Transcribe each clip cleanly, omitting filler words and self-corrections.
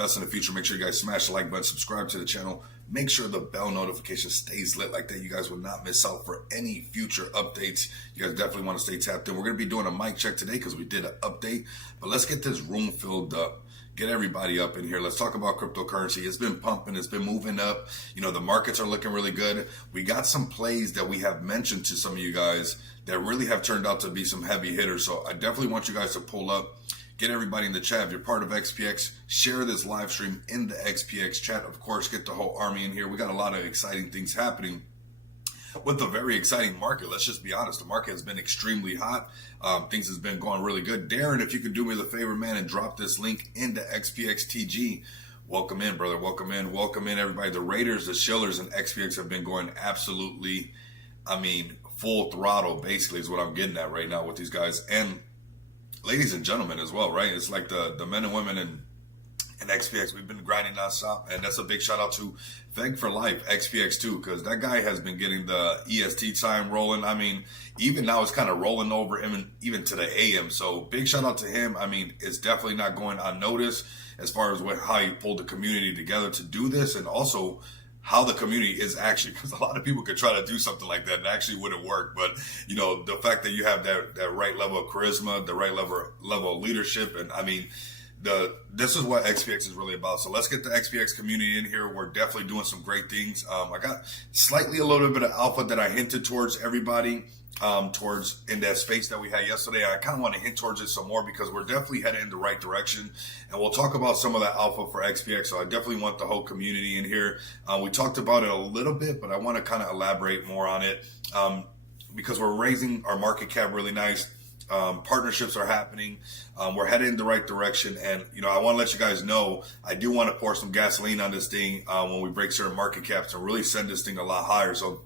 invest in the future, make sure you guys smash the like button, subscribe to the channel. Make sure the bell notification stays lit like that. You guys will not miss out for any future updates. You guys definitely want to stay tapped in. We're going to be doing a mic check today because we did an update. But let's get this room filled up. Get everybody up in here. Let's talk about cryptocurrency. It's been pumping. It's been moving up. You know, the markets are looking really good. We got some plays that we have mentioned to some of you guys that really have turned out to be some heavy hitters. So I definitely want you guys to pull up. Get everybody in the chat. If you're part of XPX, share this live stream in the XPX chat. Of course, get the whole army in here. We got a lot of exciting things happening with a very exciting market. Let's just be honest. The market has been extremely hot. Things has been going really good. Darren, if you could do me the favor, man, and drop this link into XPXTG. Welcome in, brother. Welcome in. Welcome in, everybody. The Raiders, the Shillers, and XPX have been going absolutely, full throttle, basically, is what I'm getting at right now with these guys. And ladies and gentlemen as well, right? It's like the men and women in XPX, we've been grinding nonstop, and that's a big shout out to Feg for Life, XPX too, because that guy has been getting the EST time rolling. Even now it's kind of rolling over even to the AM. So big shout out to him. It's definitely not going unnoticed as far as how he pulled the community together to do this, and also how the community is actually, because a lot of people could try to do something like that and actually wouldn't work. But you know, the fact that you have that right level of charisma, the right level of leadership, and this is what XPX is really about. So let's get the XPX community in here. We're definitely doing some great things. I got slightly a little bit of alpha that I hinted towards everybody towards in that space that we had yesterday. I kind of want to hint towards it some more because we're definitely heading in the right direction, and we'll talk about some of that alpha for XPX. So I definitely want the whole community in here. We talked about it a little bit, but I want to kind of elaborate more on it because we're raising our market cap really nice. Partnerships are happening. We're headed in the right direction. And, I want to let you guys know, I do want to pour some gasoline on this thing when we break certain market caps and really send this thing a lot higher. So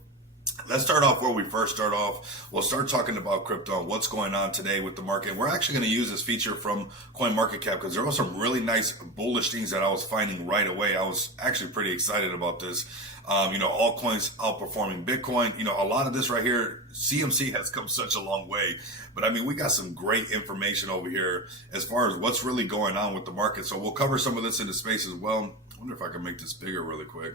let's start off where we first start off. We'll start talking about crypto and what's going on today with the market. We're actually going to use this feature from CoinMarketCap because there were some really nice bullish things that I was finding right away. I was actually pretty excited about this. Altcoins outperforming Bitcoin. A lot of this right here, CMC has come such a long way. But we got some great information over here as far as what's really going on with the market. So we'll cover some of this in the space as well. I wonder if I can make this bigger really quick.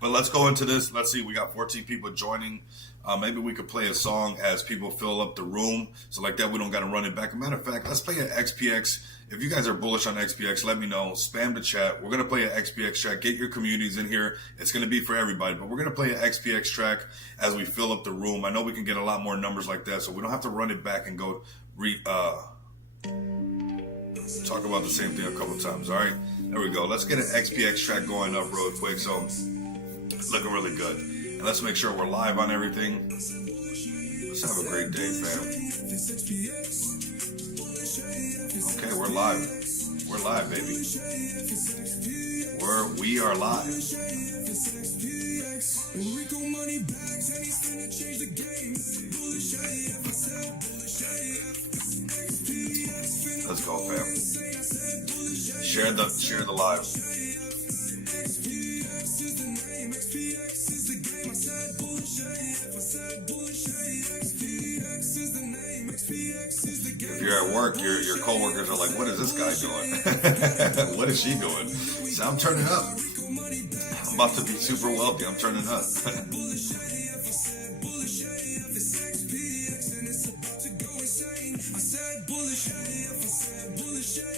But let's go into this. Let's see, we got 14 people joining. Maybe we could play a song as people fill up the room. So like that, we don't got to run it back. As a matter of fact, let's play an XPX. If you guys are bullish on XPX, let me know. Spam the chat. We're going to play an XPX track. Get your communities in here. It's going to be for everybody. But we're going to play an XPX track as we fill up the room. I know we can get a lot more numbers like that, so we don't have to run it back and go talk about the same thing a couple times. All right, there we go. Let's get an XPX track going up real quick. So it's looking really good. And let's make sure we're live on everything. Let's have a great day, fam. Okay, we're live. We're live, baby. We are live. Let's go, fam. Share the live. If you're at work, your coworkers are like, "What is this guy doing? What is she doing?" So I'm turning up. I'm about to be super wealthy. I'm turning up.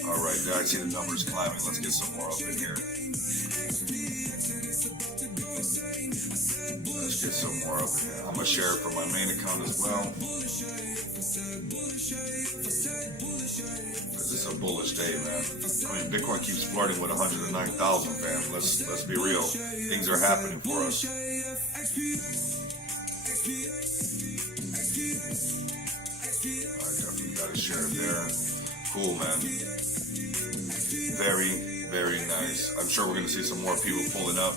All right, there I see the numbers climbing. Let's get some more up in here. Let's get some more up in here. I'm gonna share it from my main account as well. This is a bullish day, man. Bitcoin keeps flirting with 109,000, fam. Let's be real. Things are happening for us. I definitely gotta share it there. Cool, man. Very, very nice. I'm sure we're gonna see some more people pulling up.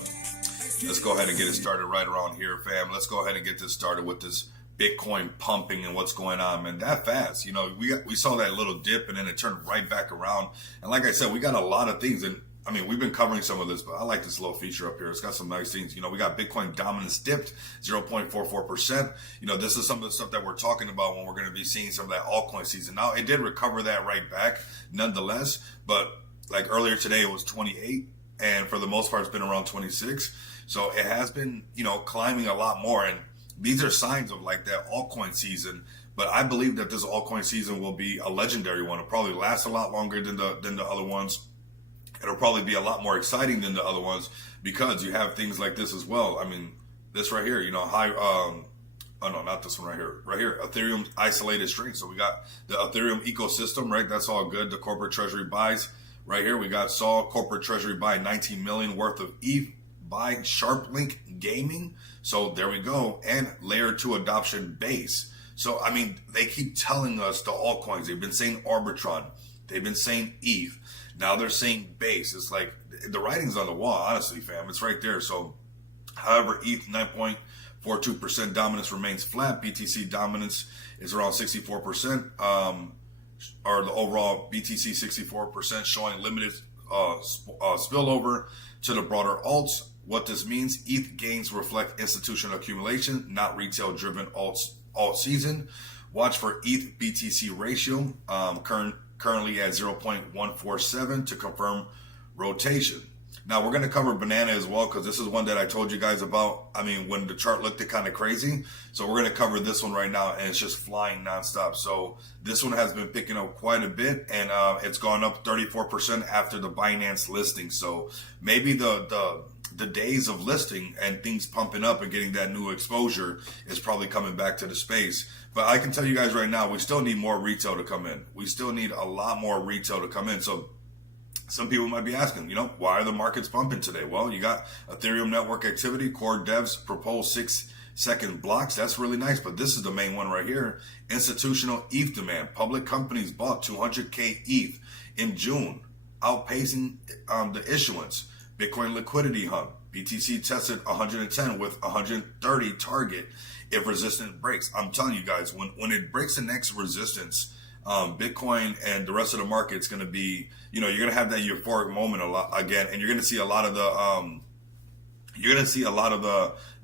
Let's go ahead and get it started right around here, fam. Let's go ahead and get this started with this Bitcoin pumping and what's going on, man. That fast, we saw that little dip and then it turned right back around. And like I said, we got a lot of things, and I mean, we've been covering some of this, but I like this little feature up here. It's got some nice things. You know, we got Bitcoin dominance dipped 0.44%. You know, this is some of the stuff that we're talking about when we're going to be seeing some of that altcoin season. Now, it did recover that right back nonetheless, but like earlier today, it was 28, and for the most part, it's been around 26. So it has been, you know, climbing a lot more. And these are signs of like that altcoin season. But I believe that this altcoin season will be a legendary one. It'll probably last a lot longer than the other ones. It'll probably be a lot more exciting than the other ones because you have things like this as well. I mean, this right here, you know, oh no, not this one right here. Right here, Ethereum isolated string. So we got the Ethereum ecosystem, right? That's all good. The corporate treasury buys. Right here, we got corporate treasury buy 19 million worth of ETH by SharpLink Gaming. So there we go. And layer 2 adoption base. So, I mean, they keep telling us the altcoins. They've been saying Arbitron. They've been saying ETH. Now they're saying base. It's like the writing's on the wall, honestly, fam. It's right there. So, however, ETH 9.42% dominance remains flat. BTC dominance is around 64%. Or the overall BTC 64%, showing limited spillover to the broader alts. What this means, ETH gains reflect institutional accumulation, not retail-driven alt season. Watch for ETH BTC ratio, currently at 0.147 to confirm rotation. Now we're going to cover Banana as well because this is one that I told you guys about. I mean, when the chart looked kind of crazy. So we're going to cover this one right now, and it's just flying nonstop. So this one has been picking up quite a bit, and it's gone up 34% after the Binance listing. So maybe the days of listing and things pumping up and getting that new exposure is probably coming back to the space. But I can tell you guys right now, we still need more retail to come in. We still need a lot more retail to come in. So some people might be asking, you know, why are the markets pumping today? Well, you got Ethereum network activity, core devs propose 6-second blocks. That's really nice. But this is the main one right here. Institutional ETH demand. Public companies bought 200K ETH in June, outpacing the issuance. Bitcoin liquidity hub. BTC tested 110 with 130 target if resistance breaks. I'm telling you guys, when it breaks the next resistance, Bitcoin and the rest of the market's going to be, you know, you're going to have that euphoric moment a lot again, and you're going to see a lot of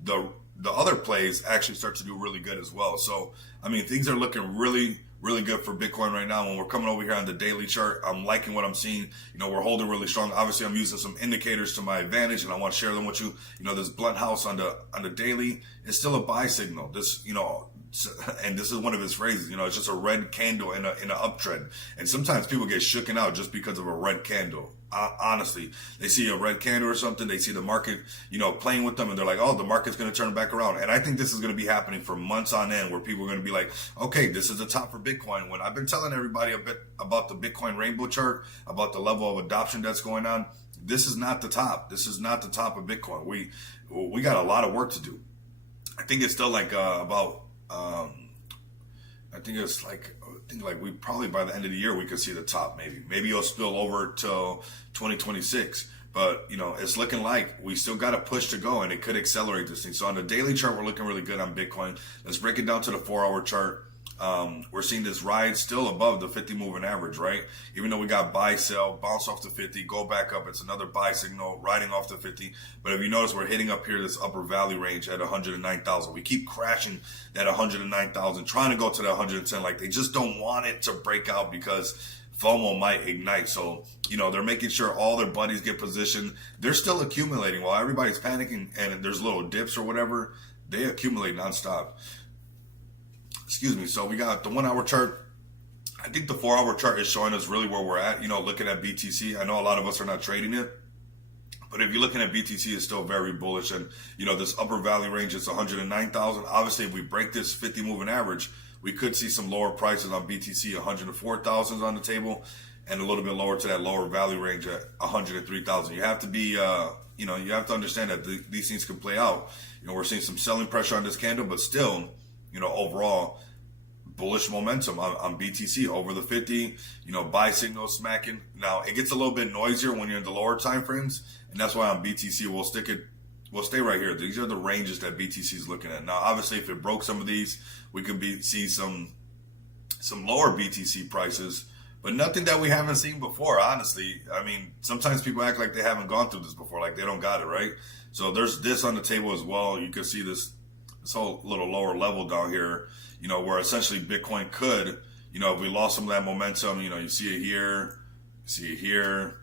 the other plays actually start to do really good as well. So, I mean, things are looking really, really good for Bitcoin right now. When we're coming over here on the daily chart, I'm liking what I'm seeing. You know, we're holding really strong. Obviously, I'm using some indicators to my advantage, and I want to share them with you. You know, this blunt house on the daily is still a buy signal. This, you know, and this is one of his phrases, you know, it's just a red candle in an uptrend. And sometimes people get shooken out just because of a red candle. Honestly, they see a red candle or something, they see the market, you know, playing with them, and they're like, oh, the market's going to turn back around. And I think this is going to be happening for months on end, where people are going to be like, okay, this is the top for Bitcoin. When I've been telling everybody a bit about the Bitcoin rainbow chart, about the level of adoption that's going on, this is not the top. This is not the top of Bitcoin. We got a lot of work to do. I think it's still like I think we probably by the end of the year we could see the top. Maybe it'll spill over till 2026. But you know, it's looking like we still got a push to go, and it could accelerate this thing. So on the daily chart, we're looking really good on Bitcoin. Let's break it down to the 4-hour chart. We're seeing this ride still above the 50 moving average, right? Even though we got buy, sell, bounce off the 50, go back up. It's another buy signal, riding off the 50. But if you notice, we're hitting up here this upper valley range at 109,000. We keep crashing that 109,000, trying to go to the 110. Like, they just don't want it to break out because FOMO might ignite. So, you know, they're making sure all their buddies get positioned. They're still accumulating while everybody's panicking and there's little dips or whatever. They accumulate nonstop. Excuse me. So we got the 1-hour chart. I think the 4-hour chart is showing us really where we're at. You know, looking at BTC, I know a lot of us are not trading it, but if you're looking at BTC, it's still very bullish. And, you know, this upper valley range is 109,000. Obviously, if we break this 50 moving average, we could see some lower prices on BTC. 104,000 on the table, and a little bit lower to that lower valley range at 103,000. You have to be, you know, you have to understand that these things can play out. You know, we're seeing some selling pressure on this candle, but still, you know, overall bullish momentum on BTC over the 50, you know, buy signal smacking. Now it gets a little bit noisier when you're in the lower time frames, and that's why on BTC we'll stay right here. These are the ranges that BTC is looking at. Now, obviously, if it broke some of these, we could see some lower BTC prices but nothing that we haven't seen before, honestly. I mean, sometimes people act like they haven't gone through this before, like they don't got it, right? So there's this on the table as well. You can see this whole little lower level down here, where essentially Bitcoin could, if we lost some of that momentum, you see it here, you see it here,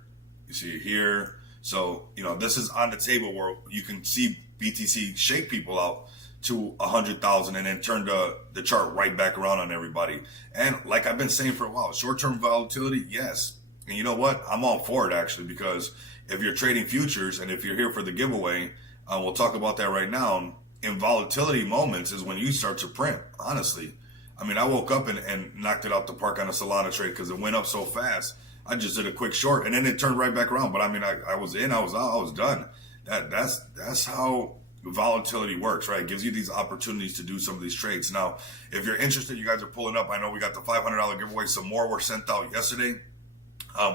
you see it here. So, this is on the table where you can see BTC shake people out to 100,000 and then turn the chart right back around on everybody. And like I've been saying for a while, short-term volatility, yes. And you know what? I'm all for it, actually, because if you're trading futures and if you're here for the giveaway, we'll talk about that right now. In volatility moments is when you start to print, honestly. I mean, I woke up and knocked it out the park on a Solana trade because it went up so fast. I just did a quick short and then it turned right back around. But I mean, I was in, I was out, I was done. That's how volatility works, right? It gives you these opportunities to do some of these trades. Now, if you're interested, you guys are pulling up. I know we got the $500 giveaway. Some more were sent out yesterday.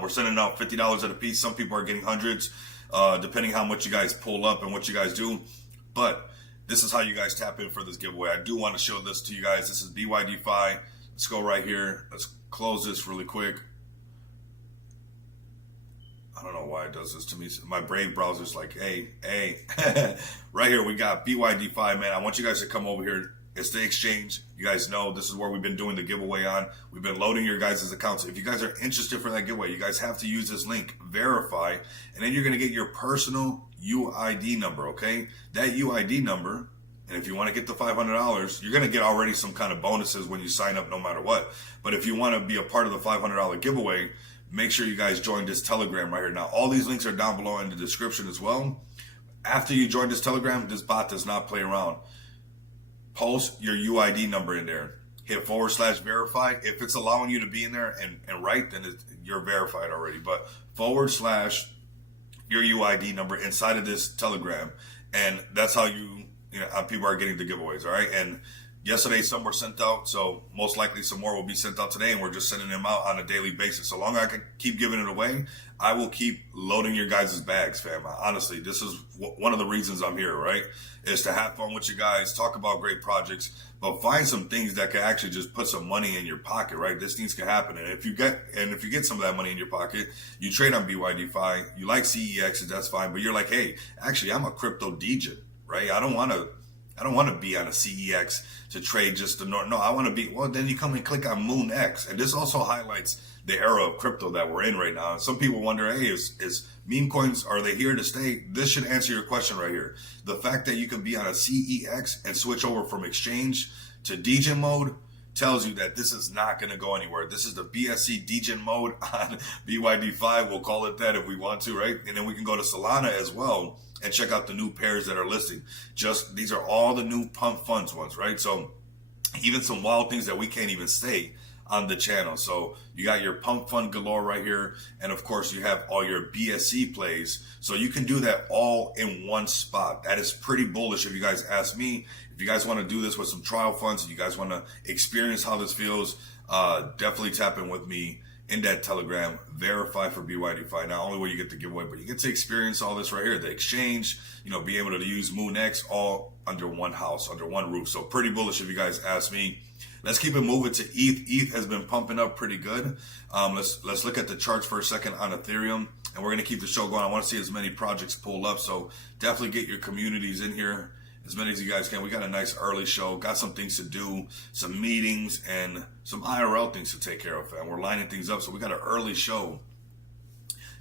We're sending out $50 at a piece. Some people are getting hundreds, depending how much you guys pull up and what you guys do. But this is how you guys tap in for this giveaway. I do want to show this to you guys. This is BYDFi. Let's go right here. Let's close this really quick. I don't know why it does this to me. My Brave browser's like, hey. Right here, we got BYDFi, man. I want you guys to come over here. It's the exchange. You guys know this is where we've been doing the giveaway on. We've been loading your guys' accounts. If you guys are interested for that giveaway, you guys have to use this link, verify, and then you're going to get your personal UID number, okay? That UID number, and if you want to get the $500, you're going to get already some kind of bonuses when you sign up no matter what. But if you want to be a part of the $500 giveaway, make sure you guys join this Telegram right here. Now, all these links are down below in the description as well. After you join this Telegram, this bot does not play around. Post your UID number in there. Hit /verify. If it's allowing you to be in there and write, then you're verified already. But / your UID number inside of this Telegram. And that's how how people are getting the giveaways, all right? And yesterday, some were sent out, so most likely some more will be sent out today, and we're just sending them out on a daily basis. So long as I can keep giving it away, I will keep loading your guys' bags, fam. Honestly, this is one of the reasons I'm here, right? Is to have fun with you guys, talk about great projects, but find some things that can actually just put some money in your pocket, right? This things can happen. And if you get some of that money in your pocket, you trade on BYDFi, you like CEX, that's fine, but you're like, hey, actually, I'm a crypto degen, right? I don't want to be on a CEX to trade just the north. No, I want to be, well, then you come and click on MoonX. And this also highlights the era of crypto that we're in right now. And some people wonder, hey, is meme coins, are they here to stay? This should answer your question right here. The fact that you can be on a CEX and switch over from exchange to degen mode tells you that this is not going to go anywhere. This is the BSC degen mode on BYD5. We'll call it that if we want to, right? And then we can go to Solana as well and check out the new pairs that are listing. These are all the new pump funds ones, right? So even some wild things that we can't even say on the channel. So you got your pump fund galore right here. And of course you have all your BSC plays. So you can do that all in one spot. That is pretty bullish if you guys ask me. If you guys want to do this with some trial funds, and you guys want to experience how this feels, definitely tap in with me in that Telegram, verify for BYDFi. Not only will you get the giveaway, but you get to experience all this right here, the exchange, be able to use MoonX all under one house, under one roof. So pretty bullish if you guys ask me. Let's keep it moving to ETH. ETH has been pumping up pretty good. Let's look at the charts for a second on Ethereum, and we're going to keep the show going. I want to see as many projects pull up, so definitely get your communities in here, as many as you guys can. We got a nice early show, got some things to do, some meetings, and some IRL things to take care of, and we're lining things up, so we got an early show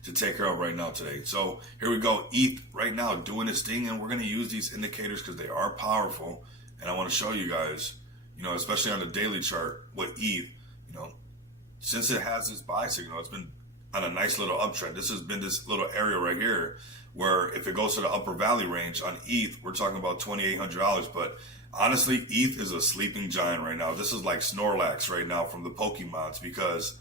to take care of right now today. So here we go. ETH right now doing its thing, and we're going to use these indicators because they are powerful, and I want to show you guys, especially on the daily chart with ETH, since it has this buy signal, it's been on a nice little uptrend. This has been this little area right here where if it goes to the upper valley range on ETH, we're talking about $2,800. But honestly, ETH is a sleeping giant right now. This is like Snorlax right now from the Pokemons, because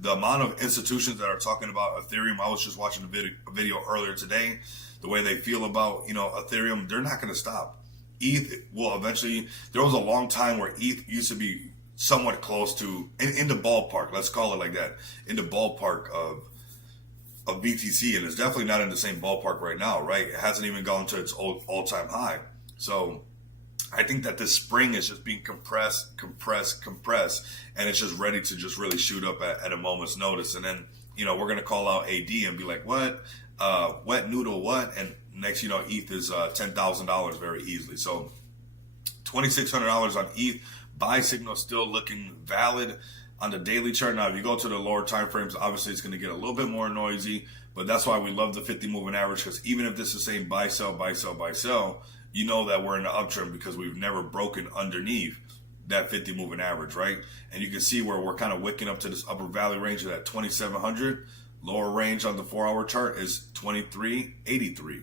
the amount of institutions that are talking about Ethereum, I was just watching a video earlier today, the way they feel about, Ethereum, they're not going to stop. ETH will eventually, there was a long time where ETH used to be somewhat close to, in the ballpark, let's call it like that, in the ballpark of BTC, and it's definitely not in the same ballpark right now, right? It hasn't even gone to its all-time high. So I think that this spring is just being compressed, and it's just ready to just really shoot up at a moment's notice. And then, we're going to call out AD and be like, what? Wet noodle, what? And next, ETH is $10,000 very easily. So $2,600 on ETH. Buy signal still looking valid on the daily chart. Now, if you go to the lower time frames, obviously it's going to get a little bit more noisy, but that's why we love the 50 moving average, because even if this is saying buy, sell, buy, sell, buy, sell, you know that we're in the uptrend because we've never broken underneath that 50 moving average, right? And you can see where we're kind of wicking up to this upper valley range of that 2,700. Lower range on the 4-hour chart is 2383.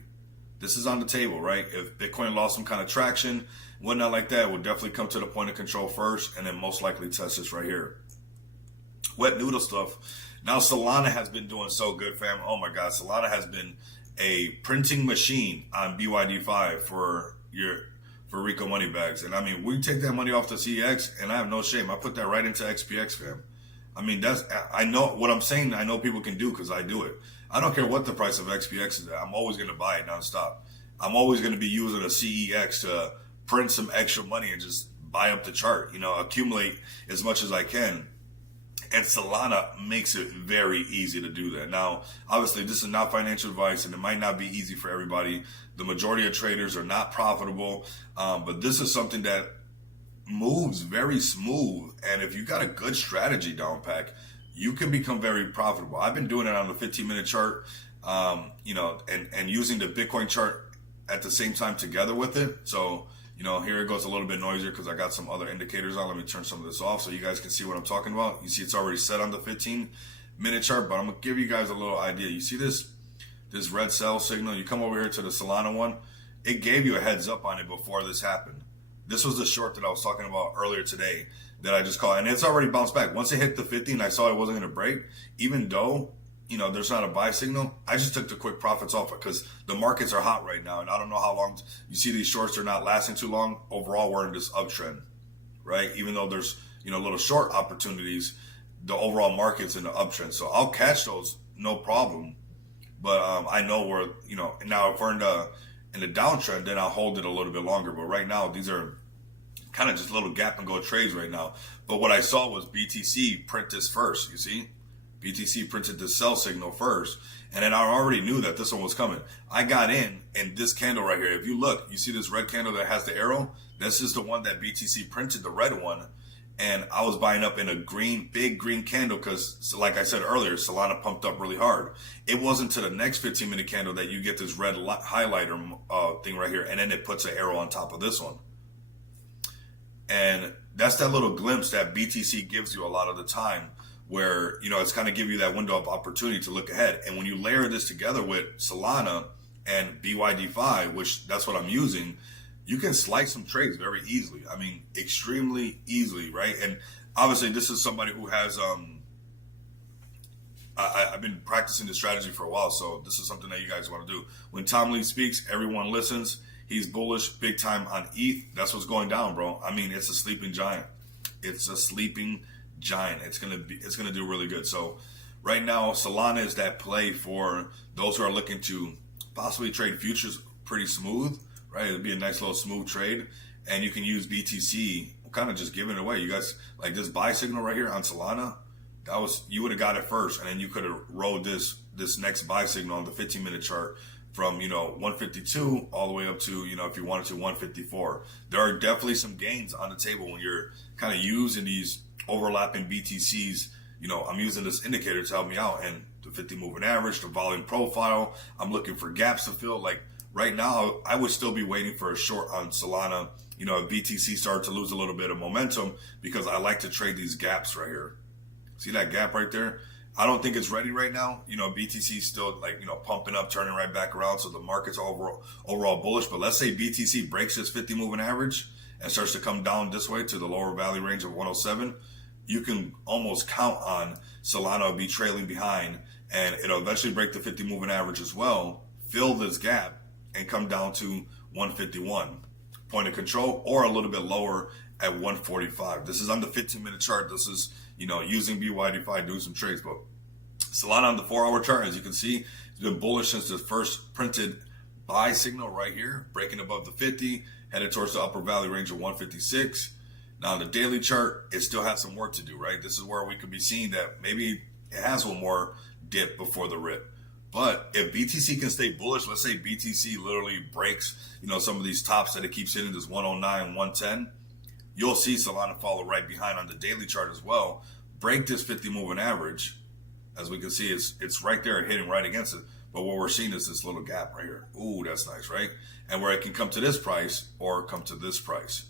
This is on the table, right? If Bitcoin lost some kind of traction, whatnot like that, we'll definitely come to the point of control first, and then most likely test this right here. Wet noodle stuff. Now Solana has been doing so good, fam. Oh my God, Solana has been a printing machine on BYD5 for Rico money bags. And I mean, we take that money off the CEX, and I have no shame. I put that right into XPX, fam. I mean, I know what I'm saying. I know people can do because I do it. I don't care what the price of XPX is at. I'm always going to buy it nonstop. I'm always going to be using a CEX to print some extra money and just buy up the chart, accumulate as much as I can. And Solana makes it very easy to do that. Now, obviously, this is not financial advice, and it might not be easy for everybody. The majority of traders are not profitable, but this is something that moves very smooth. And if you got a good strategy down pack, you can become very profitable. I've been doing it on the 15-minute chart, and using the Bitcoin chart at the same time together with it. So, here it goes a little bit noisier because I got some other indicators on. Let me turn some of this off so you guys can see what I'm talking about. You see it's already set on the 15-minute chart, but I'm going to give you guys a little idea. You see this red sell signal? You come over here to the Solana one. It gave you a heads up on it before this happened. This was the short that I was talking about earlier today that I just called, and it's already bounced back. Once it hit the 50 and I saw it wasn't going to break, even though there's not a buy signal, I just took the quick profits off it because the markets are hot right now, and I don't know how long. You see these shorts are not lasting too long. Overall, we're in this uptrend, right? Even though there's little short opportunities, the overall market's in the uptrend. So I'll catch those, no problem. But I know we're now if we're in the downtrend, then I'll hold it a little bit longer. But right now, these are kind of just little gap and go trades right now. But what I saw was BTC print this first. You see? BTC printed the sell signal first, and then I already knew that this one was coming. I got in this candle right here. If you look, you see this red candle that has the arrow? This is the one that BTC printed, the red one, and I was buying up in a big green candle because, like I said earlier, Solana pumped up really hard. It wasn't to the next 15-minute candle that you get this red highlighter thing right here, and then it puts an arrow on top of this one. And that's that little glimpse that BTC gives you a lot of the time, where it's kind of give you that window of opportunity to look ahead. And when you layer this together with Solana and BYD5, which that's what I'm using, you can slice some trades very easily. I mean, extremely easily, right? And obviously this is somebody who has I've been practicing this strategy for a while, so this is something that you guys want to do. When Tom Lee speaks, everyone listens. He's bullish big time on ETH. That's what's going down, bro. I mean, it's a sleeping giant. It's a sleeping giant. It's gonna do really good. So right now, Solana is that play for those who are looking to possibly trade futures pretty smooth, right? It'd be a nice little smooth trade, and you can use BTC. I'm kind of just giving it away. You guys like this buy signal right here on Solana. You would have got it first, and then you could have rode this next buy signal on the 15-minute chart from 152 all the way up to if you wanted to 154. There are definitely some gains on the table when you're kind of using these overlapping BTCs. I'm using this indicator to help me out, and the 50 moving average, the volume profile. I'm looking for gaps to fill. Like right now, I would still be waiting for a short on Solana. If BTC started to lose a little bit of momentum, because I like to trade these gaps right here. See that gap right there? I don't think it's ready right now. BTC still pumping up, turning right back around. So the market's overall bullish. But let's say BTC breaks this 50 moving average and starts to come down this way to the lower value range of 107. You can almost count on Solana will be trailing behind, and it'll eventually break the 50 moving average as well, fill this gap, and come down to 151. Point of control, or a little bit lower at 145. This is on the 15-minute chart. This is using BYD5, doing some trades. But Solana on the 4-hour chart, as you can see, it's been bullish since the first printed buy signal right here, breaking above the 50, headed towards the upper value range of 156. Now on the daily chart, it still has some work to do, right? This is where we could be seeing that maybe it has one more dip before the rip. But if BTC can stay bullish, let's say BTC literally breaks, some of these tops that it keeps hitting, this 109, 110, you'll see Solana follow right behind on the daily chart as well. Break this 50 moving average. As we can see, it's right there hitting right against it. But what we're seeing is this little gap right here. Ooh, that's nice, right? And where it can come to this price or come to this price.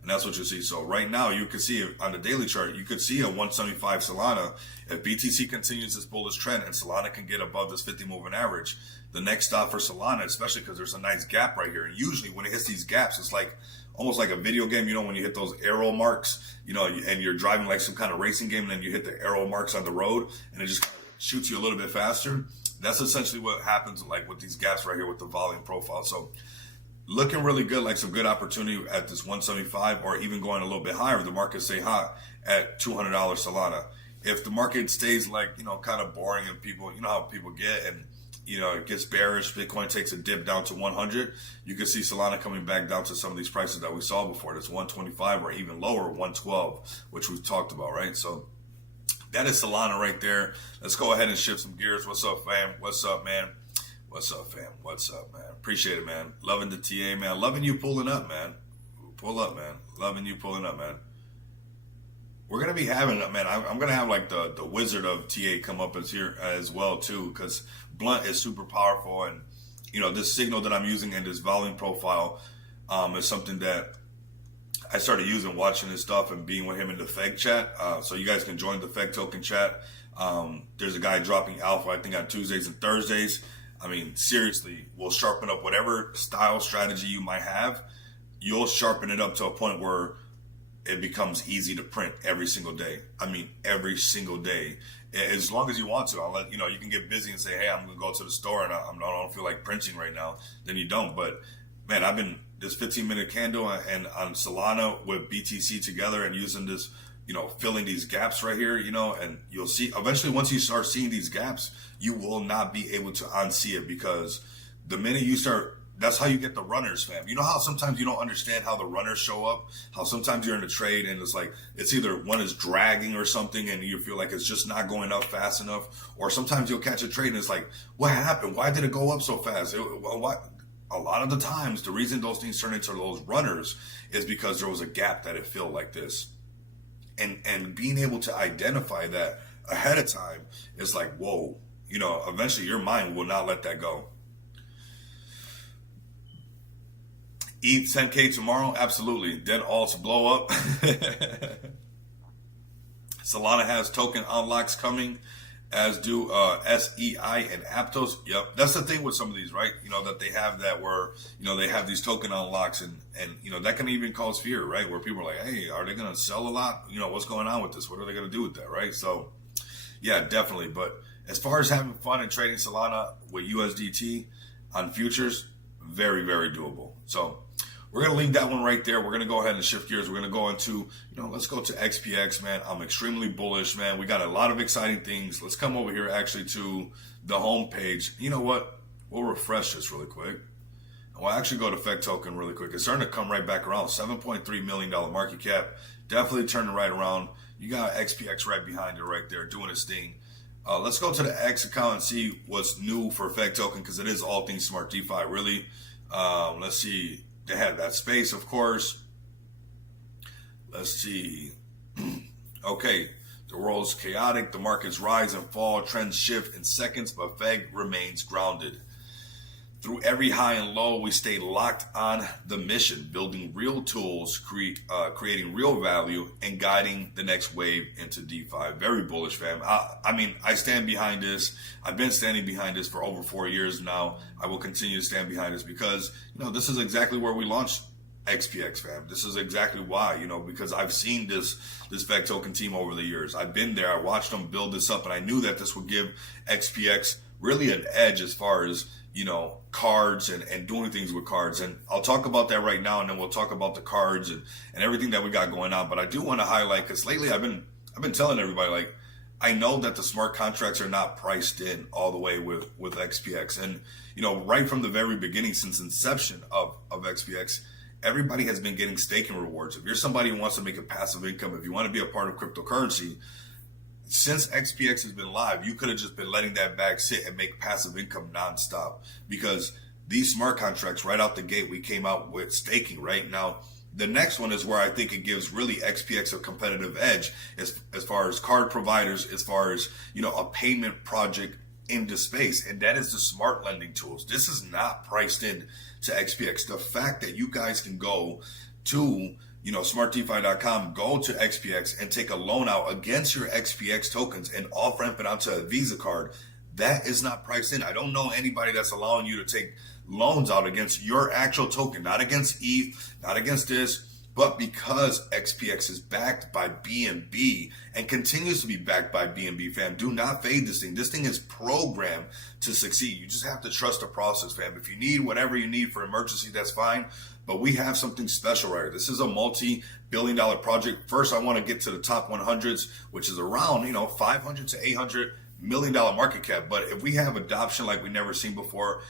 And that's what you see. So right now, you can see on the daily chart, you could see a 175 Solana. If BTC continues this bullish trend and Solana can get above this 50 moving average, the next stop for Solana, especially because there's a nice gap right here. And usually when it hits these gaps, it's like almost like a video game, when you hit those arrow marks, and you're driving like some kind of racing game, and then you hit the arrow marks on the road and it just kind of shoots you a little bit faster. That's essentially what happens like with these gaps right here with the volume profile. So looking really good, like some good opportunity at this 175 or even going a little bit higher if the market stay hot at $200 Solana. If the market stays like, kind of boring and people, how people get and, it gets bearish, Bitcoin takes a dip down to 100, you can see Solana coming back down to some of these prices that we saw before. That's 125 or even lower, 112, which we've talked about, right? So that is Solana right there. Let's go ahead and shift some gears. What's up, fam? What's up, man? What's up, fam? What's up, man? Appreciate it, man. Loving the TA, man. Loving you pulling up, man. Pull up, man. Loving you pulling up, man. We're going to be having, man, I'm going to have like the wizard of TA come up as well, too, because Blunt is super powerful. And, this signal that I'm using and this volume profile is something that I started using, watching his stuff and being with him in the FEG chat. So you guys can join the FEG token chat. There's a guy dropping alpha, I think, on Tuesdays and Thursdays. I mean, seriously, we'll sharpen up whatever style strategy you might have. You'll sharpen it up to a point where it becomes easy to print every single day. I mean, every single day. As long as you want to. I'll let you can get busy and say, hey, I'm going to go to the store and I don't feel like printing right now. Then you don't. But, man, I've been this 15-minute candle and on Solana with BTC together and using this, filling these gaps right here, and you'll see eventually once you start seeing these gaps, you will not be able to unsee it because the minute you start, that's how you get the runners, fam. You know how sometimes you don't understand how the runners show up? How sometimes you're in a trade and it's like, it's either one is dragging or something and you feel like it's just not going up fast enough. Or sometimes you'll catch a trade and it's like, what happened? Why did it go up so fast? A lot of the times, the reason those things turn into those runners is because there was a gap that it filled like this. And being able to identify that ahead of time is like, whoa, eventually your mind will not let that go. ETH 10K tomorrow? Absolutely. Then alts blow up. Solana has token unlocks coming, as do SEI and Aptos. Yep. That's the thing with some of these, right? That they have that where, they have these token unlocks and that can even cause fear, right? Where people are like, hey, are they going to sell a lot? What's going on with this? What are they going to do with that, right? So, yeah, definitely. But as far as having fun and trading Solana with USDT on futures, very, very doable. So we're going to leave that one right there. We're going to go ahead and shift gears. We're going to go into, let's go to XPX, man. I'm extremely bullish, man. We got a lot of exciting things. Let's come over here actually to the home page. You know what? We'll refresh this really quick. We'll actually go to FEG token really quick. It's starting to come right back around. $7.3 million market cap. Definitely turning right around. You got XPX right behind it right there doing its thing. Let's go to the X account and see what's new for FEG token because it is all things smart DeFi, really. Let's see. They had that space, of course. Let's see. Okay. The world's chaotic. The markets rise and fall. Trends shift in seconds, but FEG remains grounded. Through every high and low, we stay locked on the mission, building real tools, creating real value, and guiding the next wave into DeFi. Very bullish, fam. I stand behind this. I've been standing behind this for over 4 years now. I will continue to stand behind this because, this is exactly where we launched XPX, fam. This is exactly why, because I've seen this FEG token team over the years. I've been there. I watched them build this up, and I knew that this would give XPX really an edge as far as, cards and doing things with cards. And I'll talk about that right now, and then we'll talk about the cards and everything that we got going on. But I do want to highlight, because lately I've been telling everybody, like, I know that the smart contracts are not priced in all the way with XPX. And, right from the very beginning, since inception of XPX, everybody has been getting staking rewards. If you're somebody who wants to make a passive income, if you want to be a part of cryptocurrency, since XPX has been live, you could have just been letting that bag sit and make passive income nonstop, because these smart contracts right out the gate, we came out with staking. Right now, the next one is where I think it gives really XPX a competitive edge as far as card providers, as far as, a payment project into space, and that is the smart lending tools. This is not priced in to XPX. The fact that you guys can go to smartdefi.com, go to XPX and take a loan out against your XPX tokens and off ramp it onto a Visa card, that is not priced in. I don't know anybody that's allowing you to take loans out against your actual token, not against ETH, not against this, but because XPX is backed by BNB and continues to be backed by BNB, fam. Do not fade this thing. This thing is programmed to succeed. You just have to trust the process, fam. If you need whatever you need for emergency, that's fine. But we have something special right here. This is a multi-billion-dollar project. First, I want to get to the top 100s, which is around, 500 to 800 $1 million market cap. But if we have adoption like we never seen before,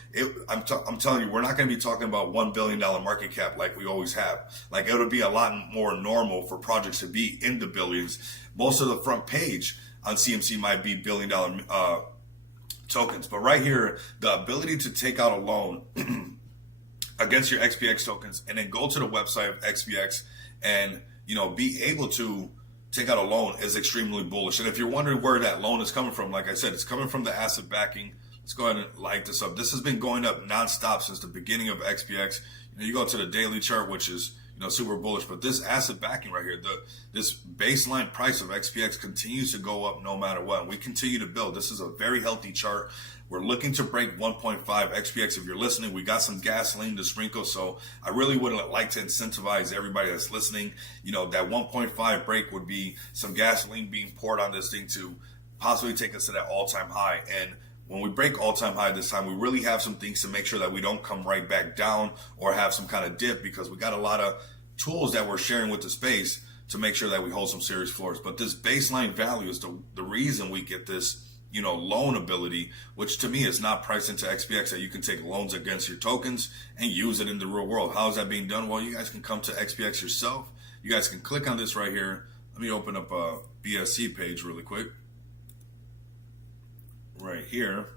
I'm telling you, we're not going to be talking about $1 billion market cap like we always have. Like, it'll be a lot more normal for projects to be in the billions. Most of the front page on CMC might be $1 billion tokens. But right here, the ability to take out a loan against your XPX tokens and then go to the website of XPX and, be able to take out a loan is extremely bullish. And if you're wondering where that loan is coming from, like I said, it's coming from the asset backing. Let's go ahead and light this up. This has been going up nonstop since the beginning of XPX. You go to the daily chart, which is super bullish, but this asset backing right here, this baseline price of XPX continues to go up no matter what. We continue to build. This is a very healthy chart. We're looking to break 1.5 XPX. If you're listening, we got some gasoline to sprinkle. So I really would like to incentivize everybody that's listening. That 1.5 break would be some gasoline being poured on this thing to possibly take us to that all-time high. And when we break all-time high this time, we really have some things to make sure that we don't come right back down or have some kind of dip, because we got a lot of tools that we're sharing with the space to make sure that we hold some serious floors. But this baseline value is the reason we get this loan ability, which to me is not priced into XPX, that you can take loans against your tokens and use it in the real world. How is that being done? Well, you guys can come to XPX yourself. You guys can click on this right here. Let me open up a BSC page really quick. Right here.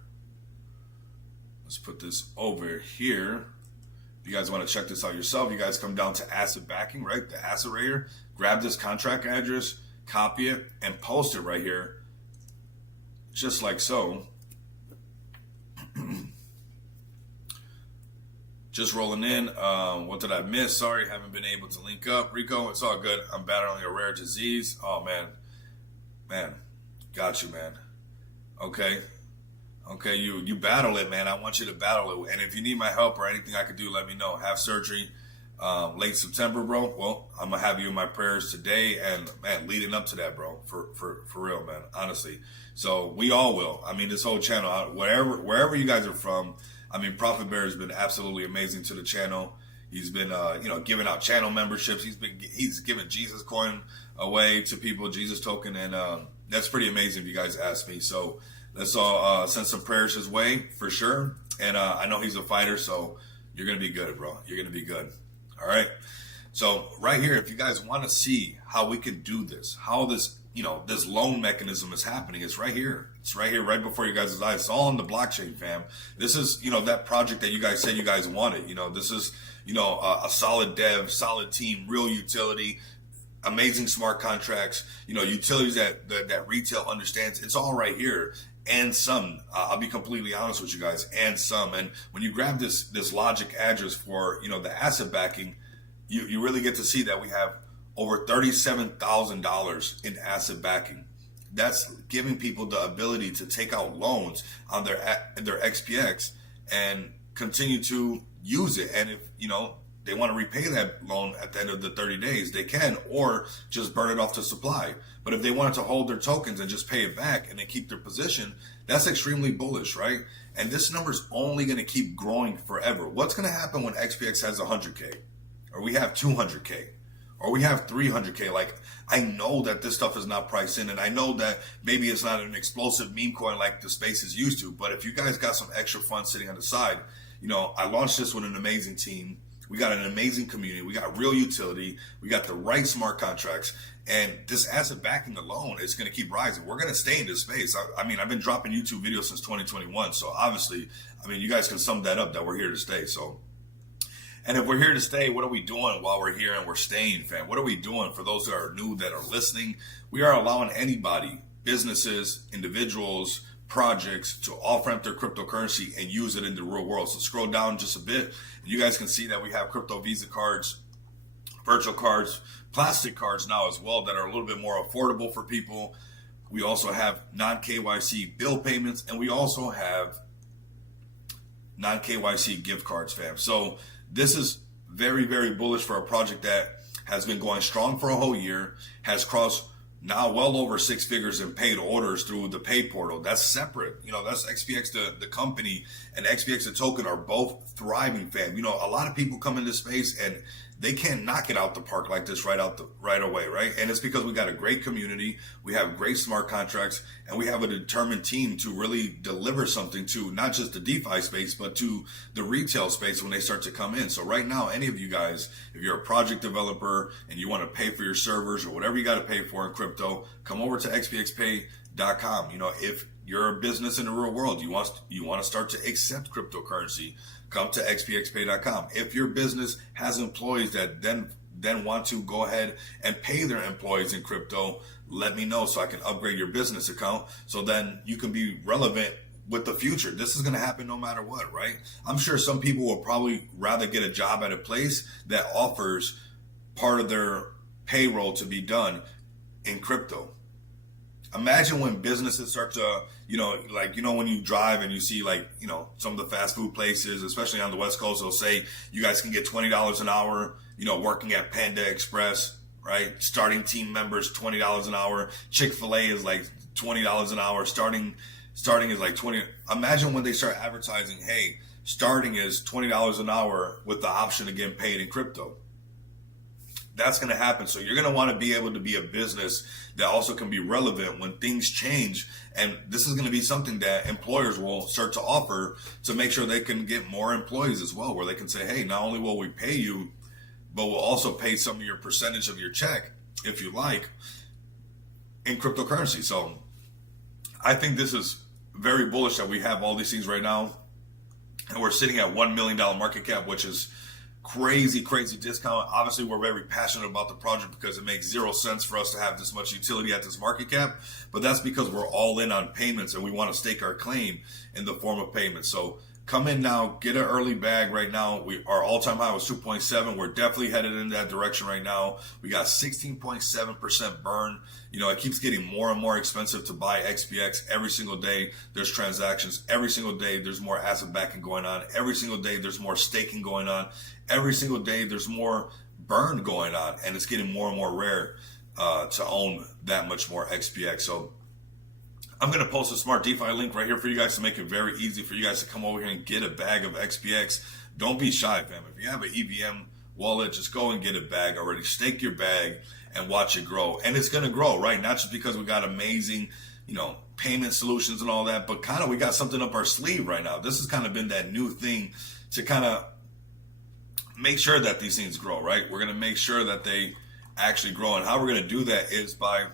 Let's put this over here. If you guys want to check this out yourself, you guys come down to asset backing, right? The asset right here. Grab this contract address, copy it, and post it right here. Just like so. Just rolling in. What did I miss? Sorry, haven't been able to link up. Rico, it's all good. I'm battling a rare disease. Oh, man. Got you, man. Okay, you battle it, man. I want you to battle it. And if you need my help or anything I could do, let me know. Have surgery late September, bro. Well, I'm gonna have you in my prayers today, and man, leading up to that, bro. For real, man. Honestly. So we all will. I mean, this whole channel, wherever you guys are from. I mean, Prophet Bear has been absolutely amazing to the channel. He's been, giving out channel memberships. He's giving Jesus coin away to people, Jesus token, and that's pretty amazing if you guys ask me. So let's all send some prayers his way for sure. And I know he's a fighter, so you're gonna be good, bro. You're gonna be good. All right. So right here, if you guys want to see how we can do this, how this, this loan mechanism is happening, it's right here. It's right here, right before you guys' eyes. It's all on the blockchain, fam. This is, that project that you guys said you guys wanted. This is, a solid dev, solid team, real utility, amazing smart contracts, utilities that retail understands. It's all right here. And some, I'll be completely honest with you guys, and some. And when you grab this logic address for, the asset backing, you really get to see that we have over $37,000 in asset backing. That's giving people the ability to take out loans on their XPX and continue to use it. And if, they want to repay that loan at the end of the 30 days, they can, or just burn it off to supply. But if they wanted to hold their tokens and just pay it back and they keep their position, that's extremely bullish, right? And this number is only going to keep growing forever. What's going to happen when XPX has 100K, or we have 200K, or we have 300K? Like, I know that this stuff is not priced in, and I know that maybe it's not an explosive meme coin like the space is used to. But if you guys got some extra funds sitting on the side, I launched this with an amazing team. We got an amazing community. We got real utility. We got the right smart contracts. And this asset backing alone is going to keep rising. We're going to stay in this space. I mean, I've been dropping YouTube videos since 2021. So obviously, I mean, you guys can sum that up that we're here to stay. So, and if we're here to stay, what are we doing while we're here and we're staying, fam? What are we doing for those that are new, that are listening? We are allowing anybody, businesses, individuals, projects to off-ramp their cryptocurrency and use it in the real world. So scroll down just a bit. And you guys can see that we have crypto Visa cards, virtual cards, plastic cards now as well that are a little bit more affordable for people. We also have non-KYC bill payments, and we also have non-KYC gift cards, fam. So this is very, very bullish for a project that has been going strong for a whole year, has crossed now well over 6 figures in paid orders through the pay portal. That's separate. You know, that's XPX, the company, and XPX, the token, are both thriving, fam. You know, a lot of people come into space and they can't knock it out the park like this right away, right? And it's because we got a great community, we have great smart contracts, and we have a determined team to really deliver something to not just the DeFi space, but to the retail space when they start to come in. So right now, any of you guys, if you're a project developer and you want to pay for your servers or whatever you got to pay for in crypto, come over to xpxpay.com. You know, if you're a business in the real world, you want to start to accept cryptocurrency, come to xpxpay.com. If your business has employees that then want to go ahead and pay their employees in crypto, let me know so I can upgrade your business account so then you can be relevant with the future. This is going to happen no matter what, right? I'm sure some people will probably rather get a job at a place that offers part of their payroll to be done in crypto. Imagine when businesses start to, you know, like, you know, when you drive and you see, like, you know, some of the fast food places, especially on the West Coast, they'll say you guys can get $20 an hour, you know, working at Panda Express, right? Starting team members, $20 an hour. Chick-fil-A is like $20 an hour. Starting is like 20. Imagine when they start advertising, hey, starting is $20 an hour with the option of getting paid in crypto. That's going to happen. So you're going to want to be able to be a business that also can be relevant when things change. And this is going to be something that employers will start to offer to make sure they can get more employees as well, where they can say, hey, not only will we pay you, but we'll also pay some of your percentage of your check, if you like, in cryptocurrency. So I think this is very bullish that we have all these things right now. And we're sitting at $1 million market cap, which is crazy discount. Obviously, we're very passionate about the project because it makes 0 cents for us to have this much utility at this market cap, but that's because we're all in on payments and we want to stake our claim in the form of payments. So come in now, get an early bag right now. Our all-time high was 2.7. We're definitely headed in that direction right now. We got 16.7% burn. You know, it keeps getting more and more expensive to buy XPX every single day. There's transactions every single day. There's more asset backing going on. Every single day, there's more staking going on. Every single day, there's more burn going on. And it's getting more and more rare to own that much more XPX. So I'm going to post a Smart DeFi link right here for you guys to make it very easy for you guys to come over here and get a bag of XPX. Don't be shy, fam. If you have an EVM wallet, just go and get a bag already. Stake your bag and watch it grow. And it's going to grow, right? Not just because we got amazing, you know, payment solutions and all that, but kind of we got something up our sleeve right now. This has kind of been that new thing to kind of make sure that these things grow, right? We're going to make sure that they actually grow. And how we're going to do that is by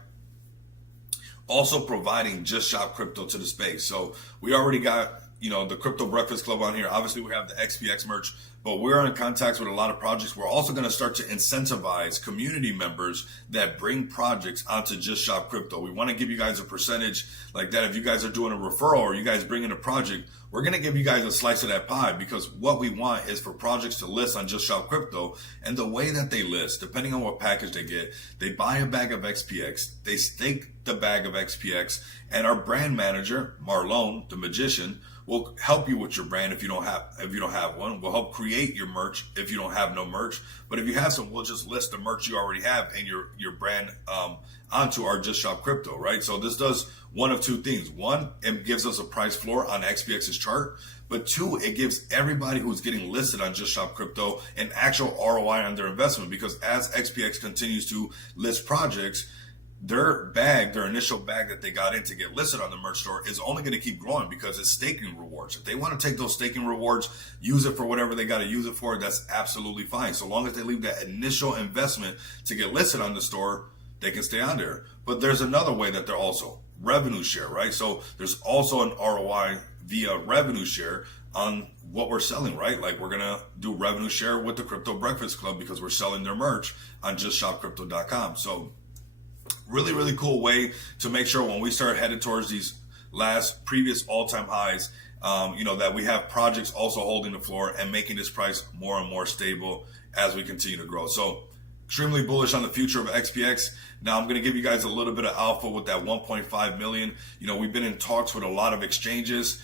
also providing Just Shop Crypto to the space. So we already got, you know, the Crypto Breakfast Club on here. Obviously, we have the XPX merch, but we're in contacts with a lot of projects. We're also going to start to incentivize community members that bring projects onto Just Shop Crypto. We want to give you guys a percentage like that. If you guys are doing a referral or you guys bring in a project, we're going to give you guys a slice of that pie, because what we want is for projects to list on Just Shop Crypto. And the way that they list, depending on what package they get, they buy a bag of XPX, they stake the bag of XPX, and our brand manager, Marlon, the magician, will help you with your brand if you don't have one. We'll help create your merch if you don't have no merch. But if you have some, we'll just list the merch you already have and your brand onto our Just Shop Crypto, right? So this does one of two things. One, it gives us a price floor on XPX's chart. But two, it gives everybody who's getting listed on Just Shop Crypto an actual ROI on their investment, because as XPX continues to list projects, their initial bag that they got in to get listed on the merch store is only going to keep growing because it's staking rewards. If they want to take those staking rewards, use it for whatever they got to use it for, that's absolutely fine. So long as they leave that initial investment to get listed on the store, they can stay on there. But there's another way that they're also revenue share, right? So there's also an ROI via revenue share on what we're selling, right? Like we're going to do revenue share with the Crypto Breakfast Club because we're selling their merch on justshopcrypto.com. So really, really cool way to make sure when we start headed towards these previous all-time highs, that we have projects also holding the floor and making this price more and more stable as we continue to grow. So extremely bullish on the future of XPX. Now I'm going to give you guys a little bit of alpha with that 1.5 million. We've been in talks with a lot of exchanges,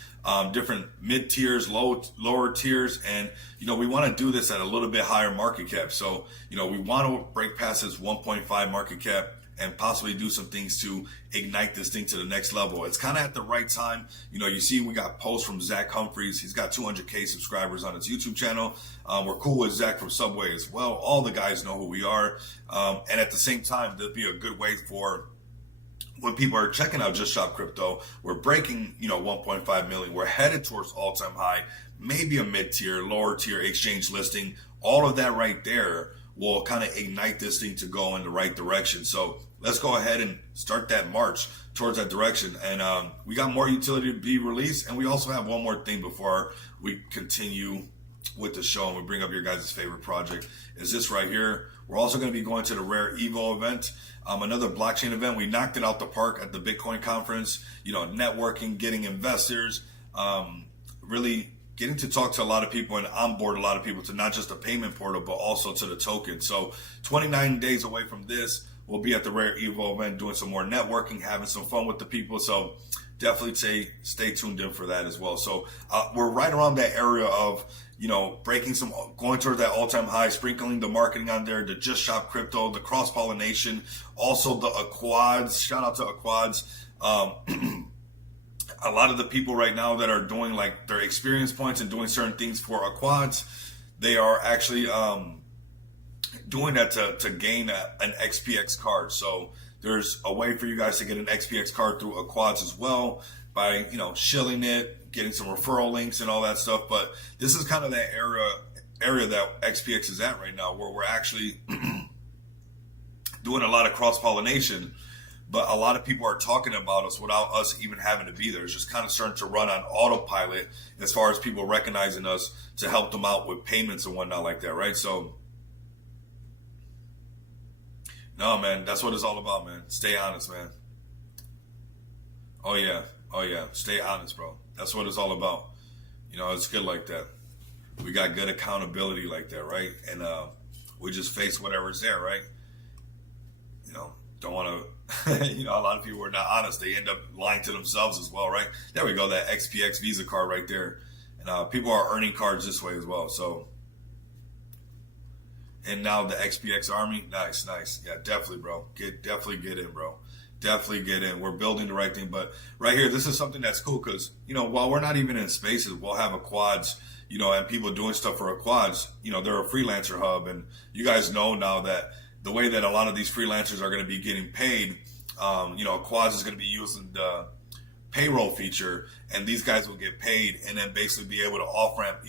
different mid tiers, lower tiers, and we want to do this at a little bit higher market cap. So we want to break past this 1.5 market cap and possibly do some things to ignite this thing to the next level. It's kind of at the right time. You see we got posts from Zach Humphreys. He's got 200K subscribers on his YouTube channel. We're cool with Zach from Subway as well. All the guys know who we are. And at the same time, there'd be a good way for when people are checking out Just Shop Crypto. We're breaking, 1.5 million. We're headed towards all-time high, maybe a mid-tier, lower-tier exchange listing. All of that right there will kind of ignite this thing to go in the right direction. So let's go ahead and start that march towards that direction. And we got more utility to be released. And we also have one more thing before we continue with the show and we bring up your guys' favorite project is this right here. We're also going to be going to the Rare Evo event, another blockchain event. We knocked it out the park at the Bitcoin conference, networking, getting investors, really getting to talk to a lot of people and onboard a lot of people to not just the payment portal, but also to the token. So 29 days away from this, we'll be at the Rare Evo event doing some more networking, having some fun with the people. So definitely stay tuned in for that as well. So we're right around that area of, going towards that all-time high, sprinkling the marketing on there, the Just Shop Crypto, the cross-pollination, also the Aquads. Shout out to Aquads. A lot of the people right now that are doing like their experience points and doing certain things for Aquads, they are actually doing that to gain an XPX card. So there's a way for you guys to get an XPX card through Aquads as well by, shilling it, getting some referral links and all that stuff. But this is kind of that area that XPX is at right now, where we're actually doing a lot of cross-pollination. But a lot of people are talking about us without us even having to be there. It's just kind of starting to run on autopilot as far as people recognizing us to help them out with payments and whatnot like that, right? So, no, man, that's what it's all about, man. Stay honest, man. Oh, yeah. Stay honest, bro. That's what it's all about. It's good like that. We got good accountability like that, right? And we just face whatever's there, right? Don't want to, a lot of people are not honest. They end up lying to themselves as well, right? There we go, that XPX Visa card right there. And people are earning cards this way as well. So, and now the XPX Army, nice. Yeah, definitely, bro. Definitely get in, bro. Definitely get in. We're building the right thing. But right here, this is something that's cool because, while we're not even in spaces, we'll have Aquads, and people doing stuff for Aquads. They're a freelancer hub. And you guys know now that the way that a lot of these freelancers are going to be getting paid, Aquads is going to be using the payroll feature, and these guys will get paid and then basically be able to off-ramp,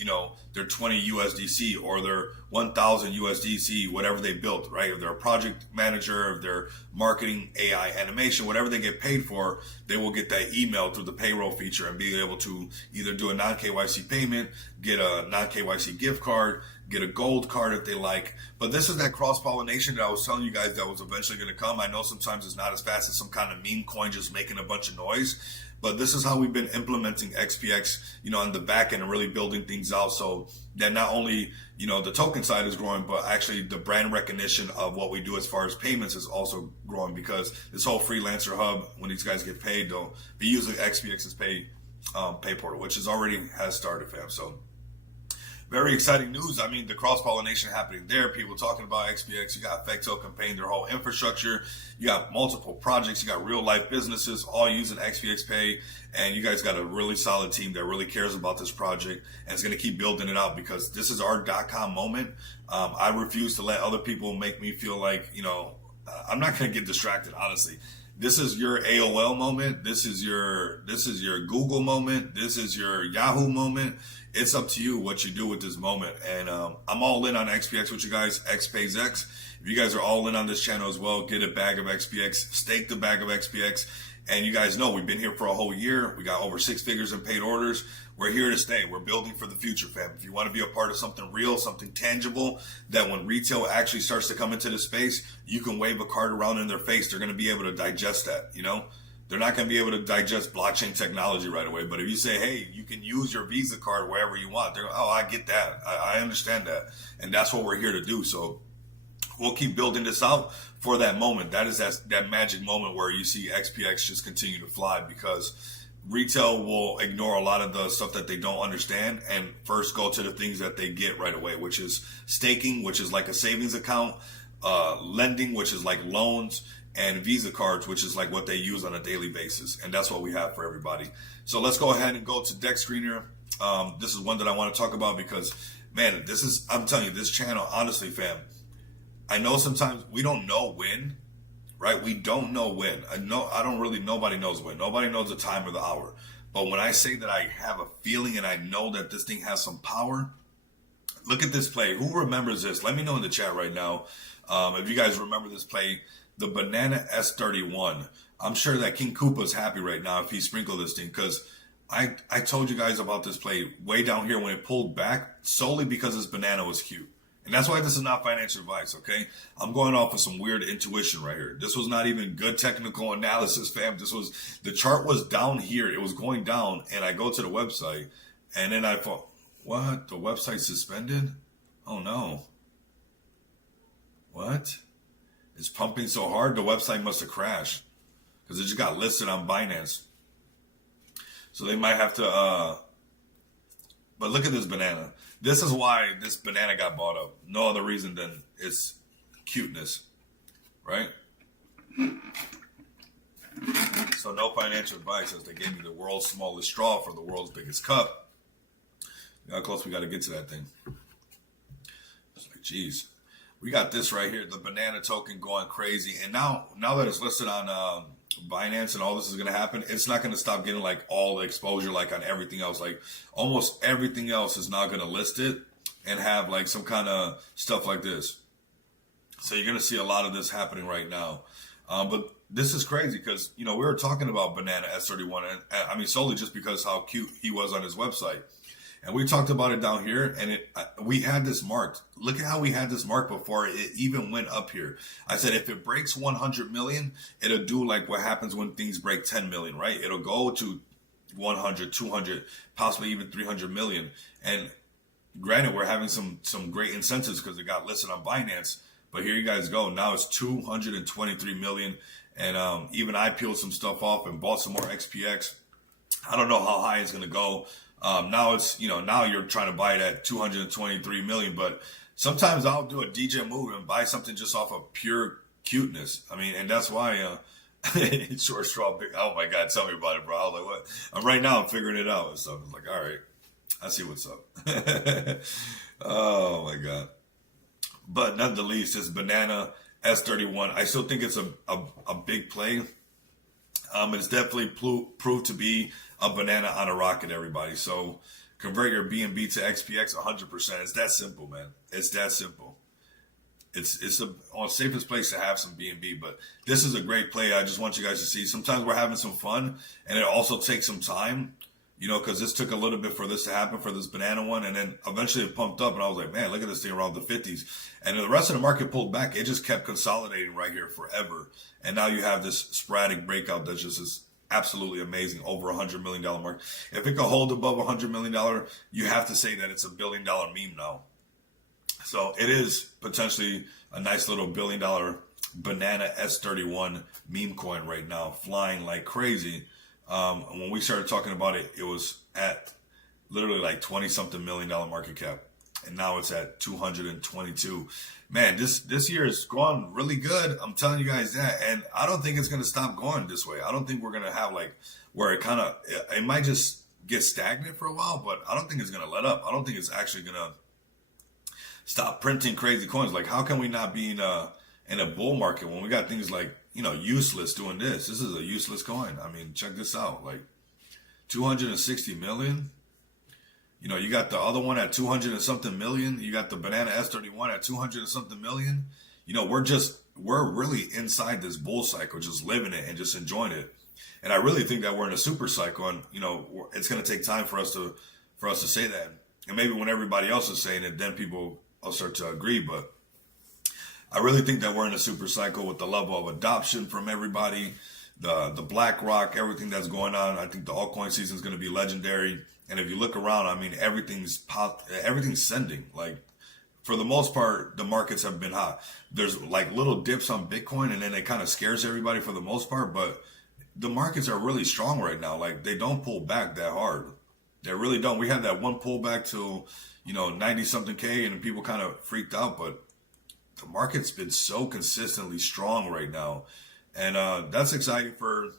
their 20 USDC or their 1,000 USDC, whatever they built, right? If they're a project manager, if they're marketing, AI, animation, whatever they get paid for, they will get that email through the payroll feature and be able to either do a non-KYC payment, get a non-KYC gift card, get a gold card if they like. But this is that cross-pollination that I was telling you guys that was eventually going to come. I know sometimes it's not as fast as some kind of meme coin just making a bunch of noise. But this is how we've been implementing XPX, on the back end and really building things out so that not only, the token side is growing, but actually the brand recognition of what we do as far as payments is also growing because this whole freelancer hub, when these guys get paid, they'll be using XPX's pay portal, which has started, fam. So very exciting news. I mean, the cross-pollination happening there, people talking about XPX. You got Effect Token paying their whole infrastructure. You got multiple projects. You got real-life businesses all using XPX Pay. And you guys got a really solid team that really cares about this project and is going to keep building it out because this is our .com moment. I refuse to let other people make me feel like, I'm not going to get distracted, honestly. This is your AOL moment. This is your Google moment. This is your Yahoo moment. It's up to you what you do with this moment. And I'm all in on XPX with you guys. X pays X. If you guys are all in on this channel as well, get a bag of XPX, stake the bag of XPX. And you guys know we've been here for a whole year. We got over 6 figures in paid orders. We're here to stay. We're building for the future, fam. If you want to be a part of something real, something tangible, that when retail actually starts to come into the space, you can wave a card around in their face. They're going to be able to digest that, you know? They're not going to be able to digest blockchain technology right away. But if you say, hey, you can use your Visa card wherever you want, they're, oh, I get that. I understand that. And that's what we're here to do. So we'll keep building this out for that moment. That is that magic moment where you see XPX just continue to fly, because retail will ignore a lot of the stuff that they don't understand and first go to the things that they get right away, which is staking, which is like a savings account, lending, which is like loans, and Visa cards, which is like what they use on a daily basis. And that's what we have for everybody. So let's go ahead and go to Deck Screener. This is one that I want to talk about because, man, I'm telling you, this channel, honestly, fam, I know sometimes we don't know when, right? We don't know when. Nobody knows when. Nobody knows the time or the hour. But when I say that I have a feeling and I know that this thing has some power, look at this play. Who remembers this? Let me know in the chat right now. If you guys remember this play, the Banana S31. I'm sure that King Koopa's happy right now if he sprinkled this thing, because I told you guys about this play way down here when it pulled back solely because this banana was cute. And that's why this is not financial advice, okay? I'm going off of some weird intuition right here. This was not even good technical analysis, fam. The chart was down here. It was going down, and I go to the website, and then I thought, what? The website suspended? Oh, no. What? It's pumping so hard, the website must have crashed because it just got listed on Binance. So they might have to, but look at this banana. This is why this banana got bought up. No other reason than its cuteness, right? So no financial advice, as they gave me the world's smallest straw for the world's biggest cup. How close we got to get to that thing? It's like, geez. We got this right here, the banana token going crazy. And now that it's listed on Binance and all this is going to happen, it's not going to stop getting like all the exposure like on everything else. Like almost everything else is now going to list it and have like some kind of stuff like this. So you're going to see a lot of this happening right now. But this is crazy because, you know, we were talking about Banana S31, and I mean, solely just because how cute he was on his website. And we talked about it down here, and we had this marked. Look at how we had this marked before it even went up here. I said, if it breaks 100 million, it'll do like what happens when things break 10 million, right? It'll go to 100, 200, possibly even 300 million. And granted, we're having some great incentives because it got listed on Binance. But here you guys go. Now it's 223 million. And even I peeled some stuff off and bought some more XPX. I don't know how high it's going to go. Now it's, now you're trying to buy it at 223 million, but sometimes I'll do a DJ move and buy something just off of pure cuteness. I mean, and that's why, short straw, big, oh my God, tell me about it, bro. I was like, what? Right now I'm figuring it out and stuff. I'm like, all right, I see what's up. Oh my God. But nonetheless, this Banana S31, I still think it's a big play. It's definitely proved to be a banana on a rocket, everybody. So convert your BNB to XPX 100%. It's that simple, man. It's that simple. It's the safest place to have some BNB, but this is a great play. I just want you guys to see. Sometimes we're having some fun, and it also takes some time, because this took a little bit for this to happen, for this banana one, and then eventually it pumped up, and I was like, man, look at this thing around the 50s. And the rest of the market pulled back. It just kept consolidating right here forever. And now you have this sporadic breakout that just is absolutely amazing, over $100 million mark. If it can hold above $100 million, you have to say that it's a $1 billion meme now. So it is potentially a nice little $1 billion Banana S31 meme coin right now, flying like crazy. When we started talking about it, it was at literally like 20-something million dollar market cap. And now it's at 222. Man, this year has gone really good. I'm telling you guys that. And I don't think it's going to stop going this way. I don't think we're going to have like where it might just get stagnant for a while, but I don't think it's going to let up. I don't think it's actually going to stop printing crazy coins. Like, how can we not be in in a bull market, when we got things like, useless doing this is a useless coin. I mean, check this out. Like 260 million. You got the other one at 200 and something million. You got the Banana S31 at 200 and something million. We're really inside this bull cycle, just living it and just enjoying it. And I really think that we're in a super cycle, and it's going to take time for us to say that. And maybe when everybody else is saying it, then people will start to agree. But I really think that we're in a super cycle with the level of adoption from everybody, the BlackRock, everything that's going on. I think the altcoin season is going to be legendary. And if you look around, I mean, everything's sending. Like, for the most part, the markets have been hot. There's like little dips on Bitcoin, and then it kind of scares everybody for the most part. But the markets are really strong right now. Like, they don't pull back that hard. They really don't. We had that one pullback to, 90 something K, and people kind of freaked out. But the market's been so consistently strong right now. And that's exciting for,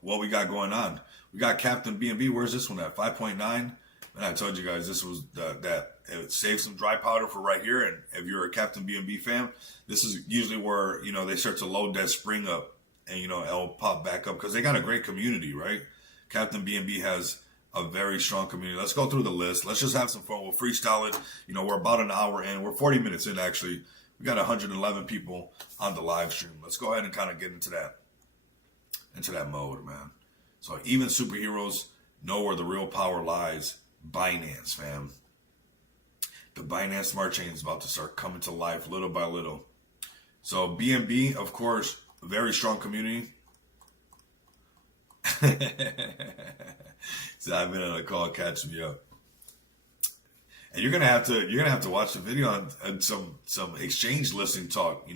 what we got going on. We got Captain BNB. Where's this one at? 5.9. And I told you guys this was that it saved some dry powder for right here. And if you're a Captain BNB fan, this is usually where, they start to load that spring up and, it'll pop back up because they got a great community, right? Captain BNB has a very strong community. Let's go through the list. Let's just have some fun. We'll freestyle it. We're about an hour in. We're 40 minutes in, actually. We got 111 people on the live stream. Let's go ahead and kind of get into that mode, man. So even superheroes know where the real power lies. Binance, fam. The Binance Smart Chain is about to start coming to life little by little. So BNB, of course, a very strong community. So I've been on a call, catch me up. And you're gonna have to watch the video on some exchange listing talk,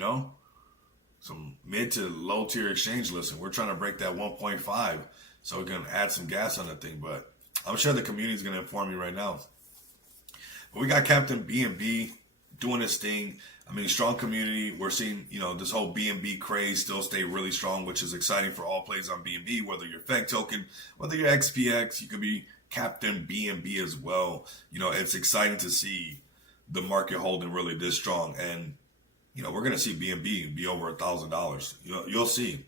some mid to low tier exchange listing. We're trying to break that 1.5 so we can add some gas on that thing. But I'm sure the community is gonna inform you right now. But we got Captain BNB doing this thing. I mean, strong community. We're seeing, this whole BNB craze still stay really strong, which is exciting for all plays on BNB, whether you're FEG token, whether you're XPX, you could be Captain BNB as well. It's exciting to see the market holding really this strong. And, we're going to see BNB be over $1,000. You'll see.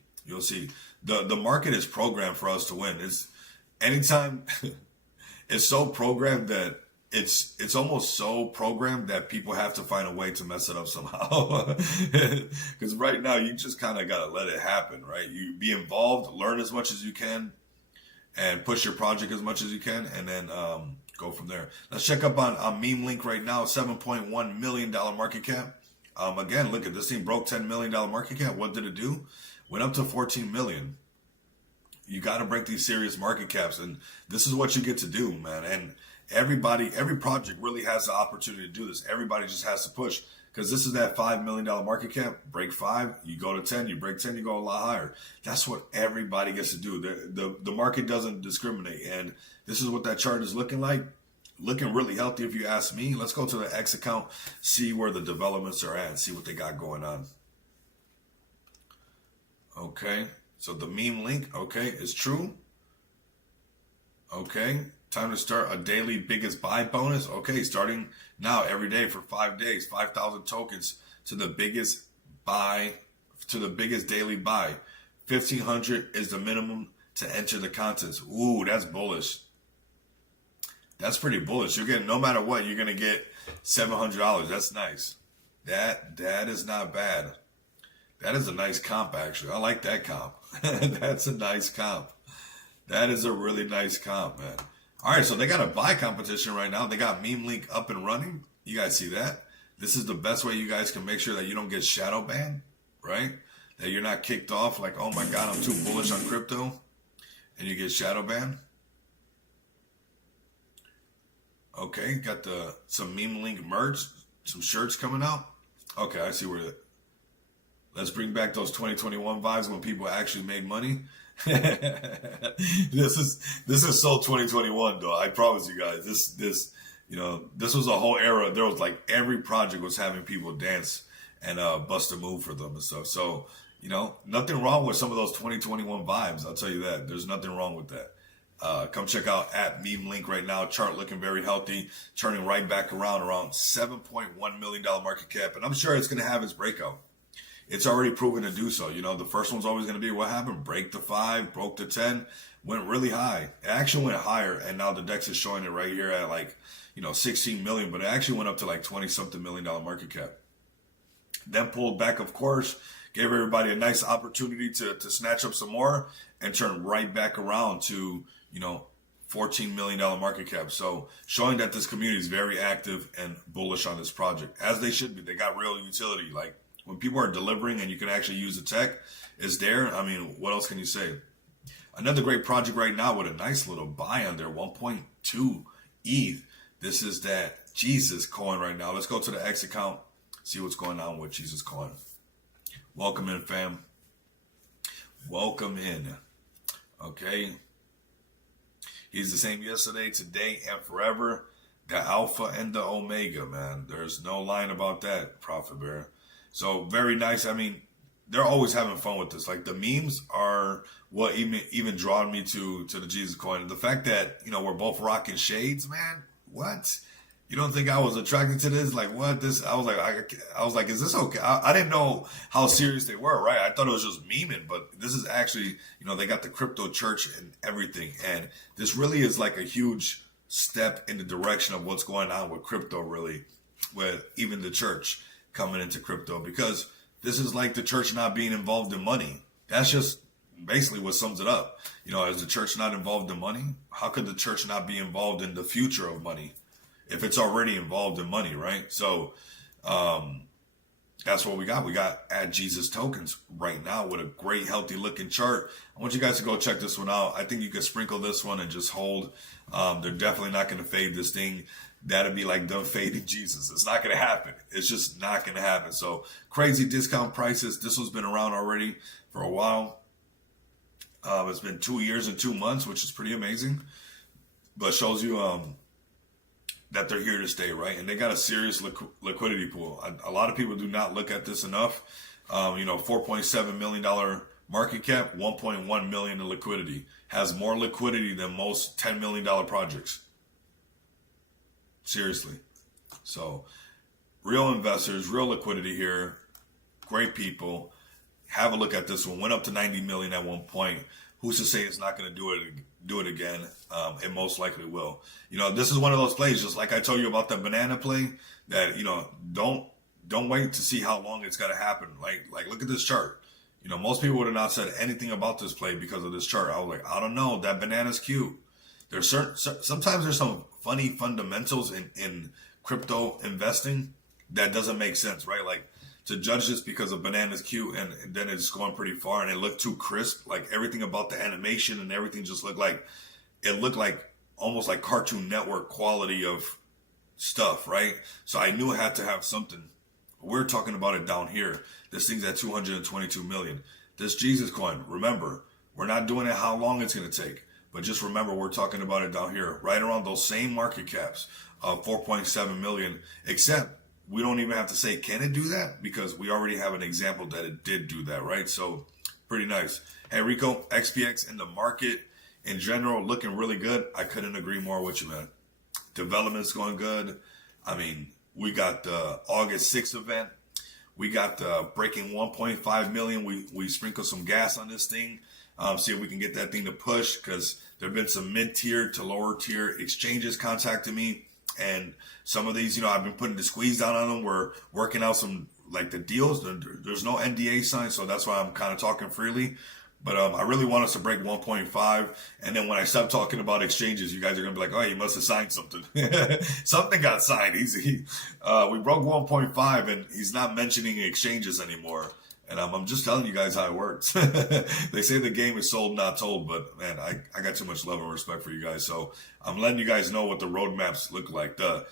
The market is programmed for us to win. It's anytime it's so programmed that it's almost so programmed that people have to find a way to mess it up somehow. Because right now you just kind of got to let it happen, right? You be involved, learn as much as you can, and push your project as much as you can, and then go from there. Let's check up on Meme Link right now, $7.1 million market cap. Again, look at this thing broke $10 million market cap. What did it do? Went up to 14 million. You got to break these serious market caps, and this is what you get to do, man. And every project really has the opportunity to do this. Everybody just has to push, because this is that $5 million market cap. Break 5, you go to 10. You break 10, you go a lot higher. That's what everybody gets to do. The market doesn't discriminate, and this is what that chart is looking like. Looking really healthy, if you ask me. Let's go to the X account, see where the developments are at, see what they got going on. Okay, so the meme link, okay, is true. Okay, time to start a daily biggest buy bonus. Okay, starting now every day for 5 days, 5,000 tokens to the biggest buy, to the biggest daily buy. 1,500 is the minimum to enter the contest. Ooh, that's bullish. That's pretty bullish. You're getting, no matter what, you're gonna get $700. That's nice. That is not bad. That is a nice comp, actually. I like that comp. That's a nice comp. That is a really nice comp, man. All right, so they got a buy competition right now. They got Meme Link up and running. You guys see that? This is the best way you guys can make sure that you don't get shadow banned, right? That you're not kicked off like, oh my God, I'm too bullish on crypto, and you get shadow banned. Okay, got some Meme Link merch, some shirts coming out. Okay, I see where let's bring back those 2021 vibes when people actually made money. This is so 2021 though. I promise you guys. This was a whole era. There was like every project was having people dance and bust a move for them and stuff. So, nothing wrong with some of those 2021 vibes. I'll tell you that. There's nothing wrong with that. Come check out at Meme Link right now. Chart looking very healthy, turning right back around $7.1 million market cap. And I'm sure it's going to have its breakout. It's already proven to do so. You know, the first one's always going to be what happened? Break the 5, broke the 10, went really high. It actually went higher. And now the DEX is showing it right here at like, 16 million, but it actually went up to like 20 something $million market cap. Then pulled back, of course, gave everybody a nice opportunity to snatch up some more and turn right back around to, $14 million market cap. So showing that this community is very active and bullish on this project, as they should be. They got real utility. Like when people are delivering and you can actually use the tech, is there. I mean, what else can you say? Another great project right now with a nice little buy on there, 1.2 ETH. This is that Jesus coin right now. Let's go to the X account, see what's going on with Jesus coin. Welcome in, fam. Welcome in. Okay. He's the same yesterday, today, and forever. The Alpha and the Omega, man. There's no line about that, Prophet Bear. So very nice. I mean, they're always having fun with this. Like the memes are what even drawing me to the Jesus coin. And the fact that, we're both rocking shades, man. What? You don't think I was attracted to this? Like what? This? I was like, is this okay? I didn't know how serious they were, right? I thought it was just memeing, but this is actually, they got the crypto church and everything, and this really is like a huge step in the direction of what's going on with crypto, really, with even the church coming into crypto, because this is like the church not being involved in money. That's just basically what sums it up. Is the church not involved in money? How could the church not be involved in the future of money if it's already involved in money, right? So that's what we got. We got at Jesus tokens right now with a great, healthy looking chart. I want you guys to go check this one out. I think you could sprinkle this one and just hold. They're definitely not going to fade this thing. That'd be like them fading Jesus. It's not going to happen. It's just not going to happen. So crazy discount prices. This one's been around already for a while. It's been 2 years and 2 months, which is pretty amazing, but shows you that they're here to stay, right? And they got a serious liquidity pool. A lot of people do not look at this enough. $4.7 million market cap, 1.1 million in liquidity. Has more liquidity than most $10 million projects. Seriously. So real investors, real liquidity here. Great people. Have a look at this one. Went up to 90 million at one point. Who's to say it's not going to do it again? It most likely will. This is one of those plays, just like I told you about the banana play, that, don't wait to see how long it's got to happen. Like look at this chart. Most people would have not said anything about this play because of this chart. I was like, I don't know, that banana's cute. Sometimes there's some funny fundamentals in crypto investing that doesn't make sense, right? Like to judge this because a banana's cute and then it's going pretty far and it looked too crisp. Like everything about the animation and everything just looked like almost like Cartoon Network quality of stuff, right? So I knew it had to have something. We're talking about it down here. This thing's at 222 million. This Jesus coin, remember, we're not doing it how long it's going to take, but just remember we're talking about it down here, right around those same market caps of 4.7 million, except we don't even have to say, can it do that? Because we already have an example that it did do that, right? So pretty nice. Hey, Rico, XPX in the market in general, looking really good. I couldn't agree more with you, man. Development's going good. I mean, we got the August 6th event. We got the breaking 1.5 million. We sprinkled some gas on this thing. See if we can get that thing to push, because there have been some mid-tier to lower tier exchanges contacting me. And some of these, I've been putting the squeeze down on them. We're working out some, like the deals. There's no NDA signed, so that's why I'm kind of talking freely. But I really want us to break 1.5. And then when I stop talking about exchanges, you guys are going to be like, oh, he must have signed something. Something got signed. We broke 1.5 and he's not mentioning exchanges anymore. And I'm just telling you guys how it works. They say the game is sold, not told, but man, I got too much love and respect for you guys. So I'm letting you guys know what the roadmaps look like, the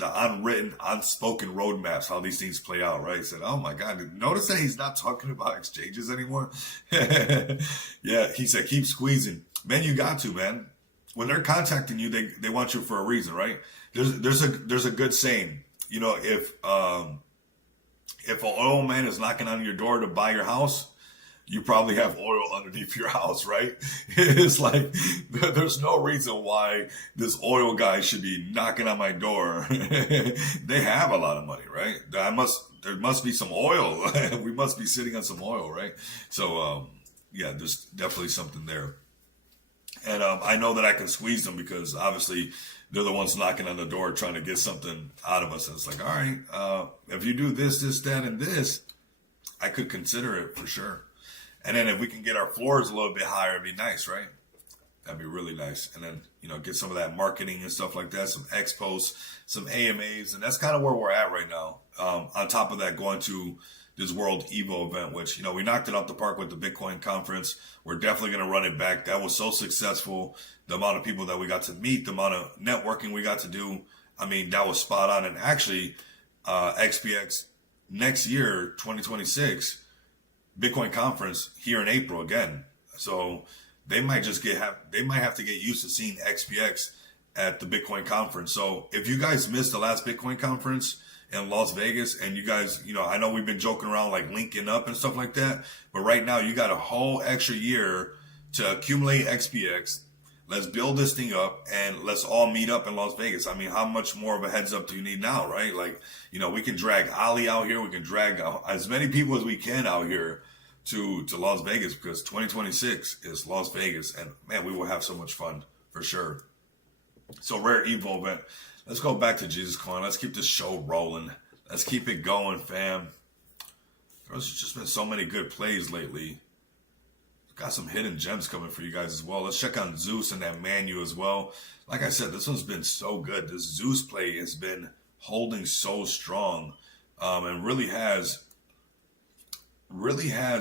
unwritten, unspoken roadmaps, how these things play out, right? I said, oh my God, notice that he's not talking about exchanges anymore. Yeah, he said, keep squeezing. Man, you got to, man. When they're contacting you, they want you for a reason, right? There's a good saying, if an oil man is knocking on your door to buy your house, you probably have oil underneath your house, right? It's like there's no reason why this oil guy should be knocking on my door. They have a lot of money, right? There must be some oil. We must be sitting on some oil, right? So yeah, there's definitely something there. And I know that I can squeeze them because obviously they're the ones knocking on the door trying to get something out of us. And it's like, all right, if you do this, this, that, and this, I could consider it for sure. And then if we can get our floors a little bit higher, it'd be nice, right? That'd be really nice. And then, get some of that marketing and stuff like that, some expos, some AMAs. And that's kind of where we're at right now. On top of that, going to this World Evo event, which, we knocked it out the park with the Bitcoin conference. We're definitely going to run it back. That was so successful. The amount of people that we got to meet, the amount of networking we got to do. I mean, that was spot on. And actually, XPX next year, 2026, Bitcoin conference here in April again. So they might have to get used to seeing XPX at the Bitcoin conference. So if you guys missed the last Bitcoin conference in Las Vegas and you guys, I know we've been joking around like linking up and stuff like that, but right now you got a whole extra year to accumulate XPX. Let's build this thing up and let's all meet up in Las Vegas. I mean, how much more of a heads up do you need now, right? Like, we can drag Ali out here. We can drag as many people as we can out here to Las Vegas because 2026 is Las Vegas. And man, we will have so much fun for sure. So Rare Evo event. Let's go back to Jesus Coin. Let's keep this show rolling. Let's keep it going, fam. There's just been so many good plays lately. Got some hidden gems coming for you guys as well. Let's check on Zeus and that Manu as well. Like I said, this one's been so good. This Zeus play has been holding so strong, and really has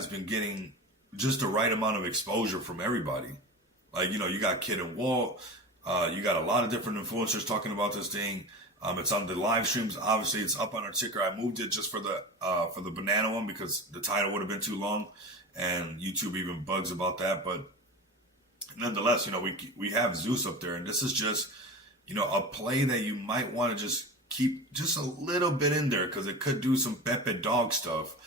been getting just the right amount of exposure from everybody. Like, you got Kid and Walt. You got a lot of different influencers talking about this thing. It's on the live streams. Obviously, it's up on our ticker. I moved it just for the banana one because the title would have been too long. And YouTube even bugs about that. But nonetheless, we have Zeus up there. And this is just, a play that you might want to just keep just a little bit in there because it could do some Pepe Dog stuff.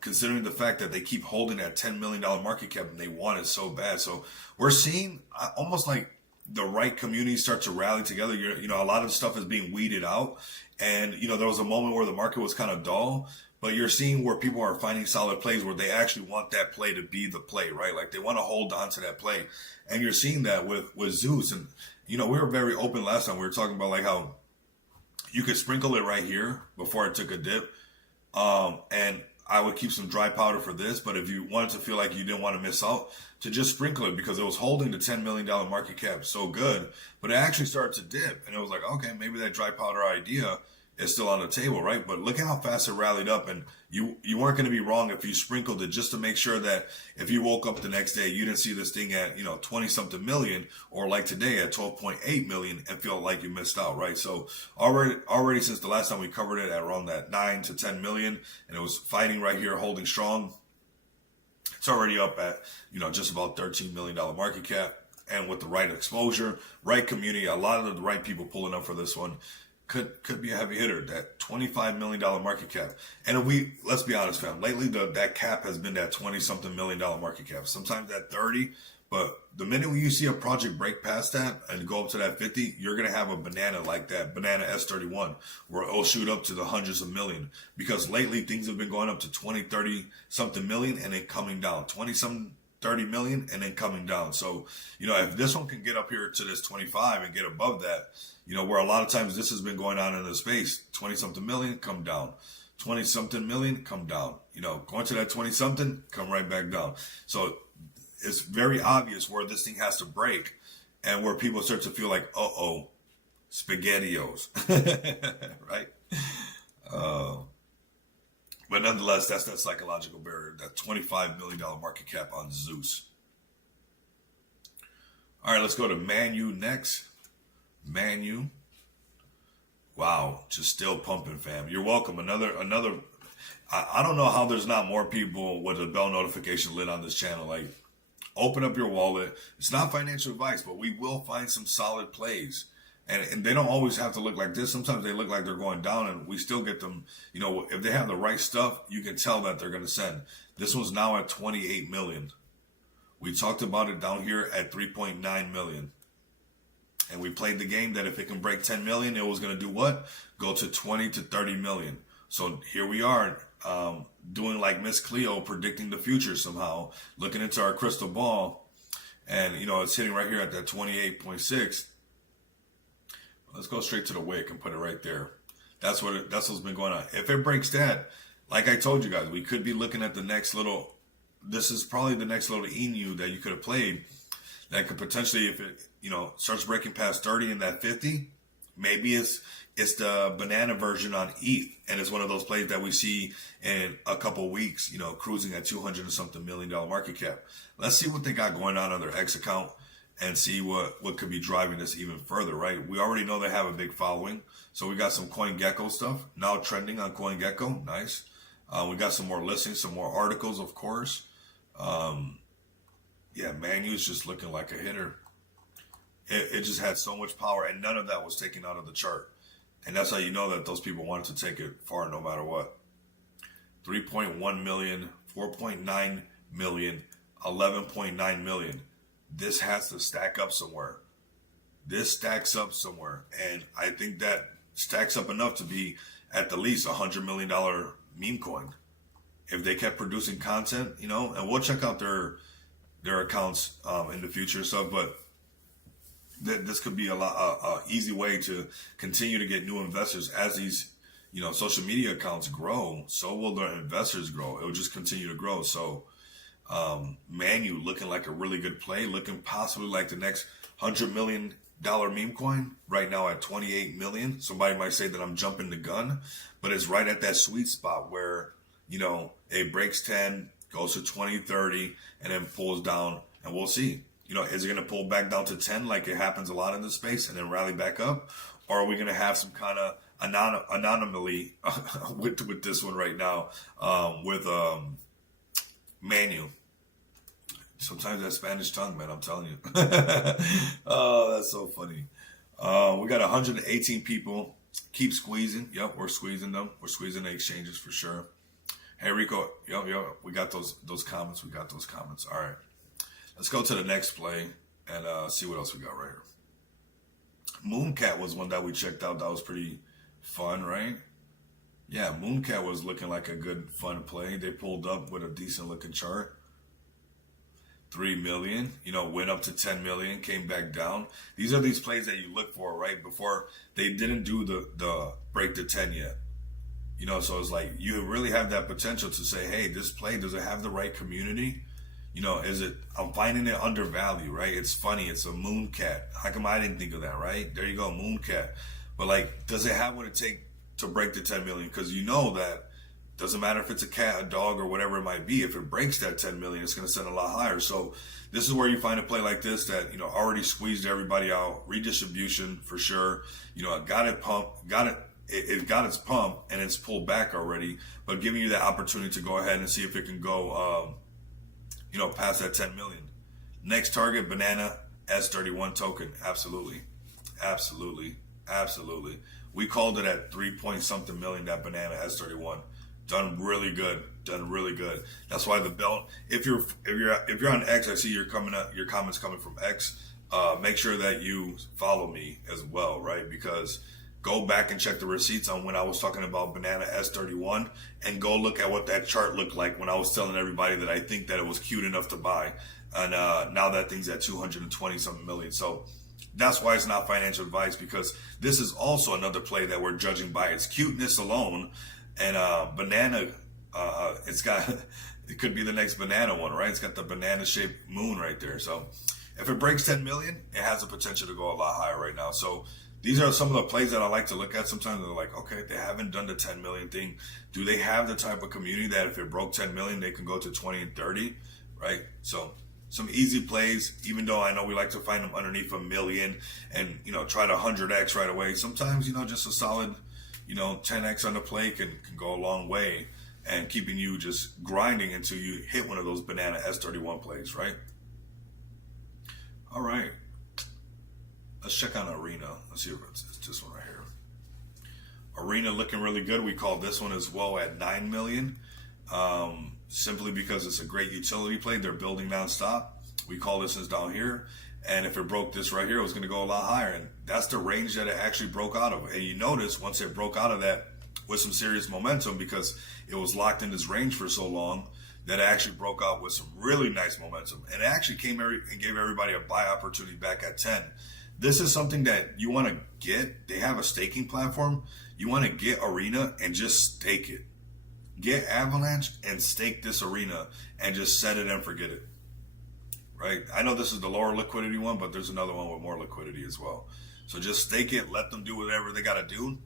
Considering the fact that they keep holding that $10 million market cap and they want it so bad. So we're seeing almost like the right community start to rally together. A lot of stuff is being weeded out. And, there was a moment where the market was kind of dull. But you're seeing where people are finding solid plays where they actually want that play to be the play, right? Like they want to hold on to that play. And you're seeing that with Zeus. And, we were very open last time. We were talking about like how you could sprinkle it right here before it took a dip. And I would keep some dry powder for this. But if you wanted to feel like you didn't want to miss out, to just sprinkle it because it was holding the $10 million market cap so good. But it actually started to dip. And it was like, okay, maybe that dry powder idea is still on the table, right? But look at how fast it rallied up, and you weren't going to be wrong if you sprinkled it just to make sure that if you woke up the next day, you didn't see this thing at 20 something million or like today at 12.8 million and feel like you missed out, right? So already since the last time we covered it at around that 9 to 10 million, and it was fighting right here, holding strong. It's already up at just about $13 million market cap, and with the right exposure, right community, a lot of the right people pulling up for this one. Could be a heavy hitter, that $25 million market cap. And let's be honest, fam, lately that cap has been that 20-something million dollar market cap. Sometimes that 30, but the minute you see a project break past that and go up to that 50, you're going to have a banana like that, banana S31, where it'll shoot up to the hundreds of million. Because lately things have been going up to 20, 30-something million and then coming down, 20-something, 30 million and then coming down. So, if this one can get up here to this 25 and get above that, where a lot of times this has been going on in the space, 20-something million, come down. 20-something million, come down. Going to that 20-something, come right back down. So it's very obvious where this thing has to break and where people start to feel like, SpaghettiOs, right? But nonetheless, that's that psychological barrier, that $25 million market cap on Zeus. All right, let's go to Manu next. Manu. Wow, just still pumping, fam. You're welcome. Another. I don't know how there's not more people with a bell notification lit on this channel. Like, open up your wallet. It's not financial advice, but we will find some solid plays. And they don't always have to look like this. Sometimes they look like they're going down, and we still get them. You know, if they have the right stuff, you can tell that they're going to send. This one's now at 28 million. We talked about it down here at 3.9 million. And we played the game that if it can break 10 million, it was going to do what? Go to 20 to 30 million. So here we are, doing like Miss Cleo, predicting the future somehow, looking into our crystal ball. And, you know, it's hitting right here at that 28.6. Let's go straight to the wick and put it right there. That's what's been going on. If it breaks that, like I told you guys, we could be looking at the next little, this is probably the next little emu that you could have played that could potentially, if it, you know, starts breaking past 30 and that 50, maybe it's the banana version on ETH, and it's one of those plays that we see in a couple weeks, you know, cruising at 200 and something $1 million market cap. Let's see what they got going on their X account and see what could be driving this even further, right? We already know they have a big following. So we got some CoinGecko stuff now trending on CoinGecko. Nice. We got some more listings, some more articles, of course. Yeah, Manu's just looking like a hitter. It just had so much power, and none of that was taken out of the chart. And that's how you know that those people wanted to take it far no matter what. 3.1 million, 4.9 million, 11.9 million. This has to stack up somewhere. This stacks up somewhere. And I think that stacks up enough to be at the least $100 million meme coin. If they kept producing content, you know, and we'll check out their accounts in the future and stuff, but this could be a easy way to continue to get new investors as these, you know, social media accounts grow. So will their investors grow. It will just continue to grow. So Manu looking like a really good play, looking possibly like the next $100 million meme coin right now at 28 million. Somebody might say that I'm jumping the gun, but it's right at that sweet spot where, you know, it breaks 10, goes to 20, 30, and then pulls down, and we'll see. You know, is it going to pull back down to 10 like it happens a lot in this space and then rally back up? Or are we going to have some kind of anomaly with this one right now with Manu? Sometimes that Spanish tongue, man, I'm telling you. Oh, that's so funny. We got 118 people. Keep squeezing. Yep, we're squeezing them. We're squeezing the exchanges for sure. Hey, Rico. Yep. We got those comments. We got those comments. All right. Let's go to the next play and see what else we got right here. Mooncat was one that we checked out. That was pretty fun, right? Yeah, Mooncat was looking like a good, fun play. They pulled up with a decent looking chart. 3 million, you know, went up to 10 million, came back down. These are these plays that you look for, right? Before they didn't do the break to 10 yet. You know, so it's like you really have that potential to say, hey, this play, does it have the right community? You know, I'm finding it undervalued, right? It's funny. It's a Mooncat. How come I didn't think of that, right? There you go, Mooncat. But like, does it have what it takes to break the 10 million? Because you know that doesn't matter if it's a cat, a dog, or whatever it might be. If it breaks that 10 million, it's going to send a lot higher. So this is where you find a play like this that, you know, already squeezed everybody out. Redistribution for sure. You know, it got its pump and it's pulled back already, but giving you that opportunity to go ahead and see if it can go, you know, past that 10 million. Next target, Banana S31 token. Absolutely. We called it at 3-point-something million, that Banana S31. Done really good. That's why the belt. If you're on X, I see your comments coming from X. Make sure that you follow me as well, right? Because go back and check the receipts on when I was talking about Banana S31, and go look at what that chart looked like when I was telling everybody that I think that it was cute enough to buy. And now that thing's at 220 something million. So that's why it's not financial advice, because this is also another play that we're judging by its cuteness alone. And Banana, it could be the next banana one, right? It's got the banana shaped moon right there. So if it breaks 10 million, it has the potential to go a lot higher right now. So these are some of the plays that I like to look at. Sometimes they're like, okay, they haven't done the 10 million thing. Do they have the type of community that if it broke 10 million, they can go to 20 and 30, right? So some easy plays, even though I know we like to find them underneath 1 million and, you know, try to 100x right away. Sometimes, you know, just a solid, you know, 10x on the play can go a long way, and keeping you just grinding until you hit one of those Banana S31 plays, right? All right. Let's check on Arena. Let's see if it's this one right here. Arena looking really good. We call this one as well at 9 million. Simply because it's a great utility play. They're building nonstop. We call this as down here. And if it broke this right here, it was going to go a lot higher. And that's the range that it actually broke out of. And you notice once it broke out of that with some serious momentum, because it was locked in this range for so long, that it actually broke out with some really nice momentum. And it actually came and gave everybody a buy opportunity back at 10. This is something that you want to get. They have a staking platform. You want to get Arena and just stake it. Get Avalanche and stake this Arena and just set it and forget it. Right? I know this is the lower liquidity one, but there's another one with more liquidity as well. So just stake it, let them do whatever they got to do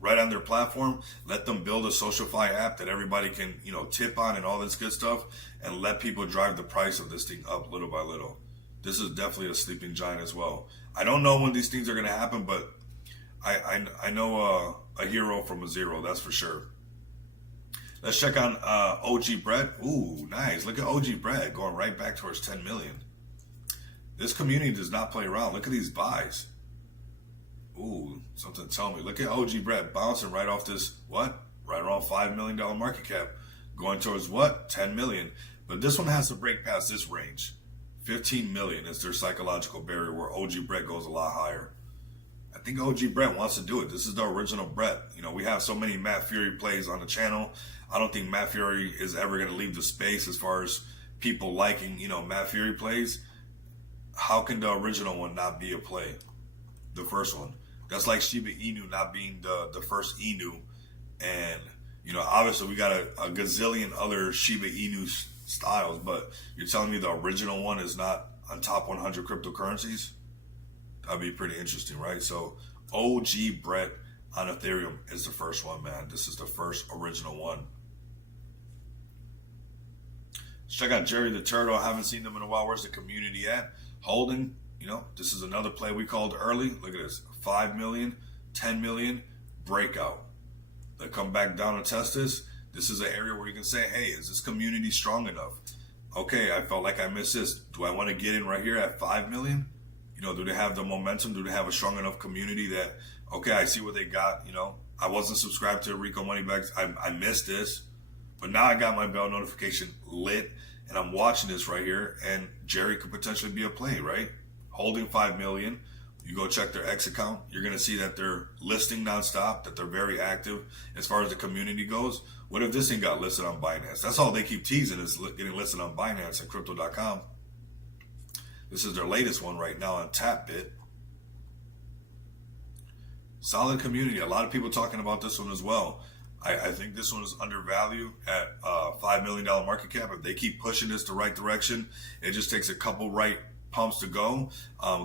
right on their platform. Let them build a SocialFi app that everybody can, tip on and all this good stuff, and let people drive the price of this thing up little by little. This is definitely a sleeping giant as well. I don't know when these things are going to happen, but I know a hero from a zero, that's for sure. Let's check on OG Brett. Ooh, nice. Look at OG Brett going right back towards 10 million. This community does not play around. Look at these buys. Ooh, something tell me. Look at OG Brett bouncing right off this, what? Right around $5 million market cap. Going towards what? 10 million. But this one has to break past this range. 15 million is their psychological barrier, where OG Brett goes a lot higher. I think OG Brett wants to do it. This is the original Brett. We have so many Matt Fury plays on the channel. I don't think Matt Fury is ever going to leave the space as far as people liking, Matt Fury plays. How can the original one not be a play? The first one. That's like Shiba Inu not being the first Inu. And, obviously we got a gazillion other Shiba Inu styles, but you're telling me the original one is not on top 100 cryptocurrencies? That'd be pretty interesting, right? So OG Brett on Ethereum is the first one, man. This is the first original one. Let's check out Jerry the Turtle. I haven't seen them in a while. Where's the community at? Holding, this is another play we called early. Look at this. 5 million, 10 million, breakout. They come back down and test this. This is an area where you can say, hey, is this community strong enough? Okay, I felt like I missed this. Do I want to get in right here at 5 million? Do they have the momentum? Do they have a strong enough community that, okay, I see what they got. I wasn't subscribed to Rico Moneybags. I missed this. But now I got my bell notification lit, and I'm watching this right here, and Jerry could potentially be a play, right? Holding 5 million. You go check their X account. You're going to see that they're listing nonstop, that they're very active as far as the community goes. What if this thing got listed on Binance? That's all they keep teasing, is getting listed on Binance and Crypto.com. This is their latest one right now on TapBit. Solid community. A lot of people talking about this one as well. I think this one is undervalued at $5 million market cap. If they keep pushing this the right direction, it just takes a couple right pumps to go.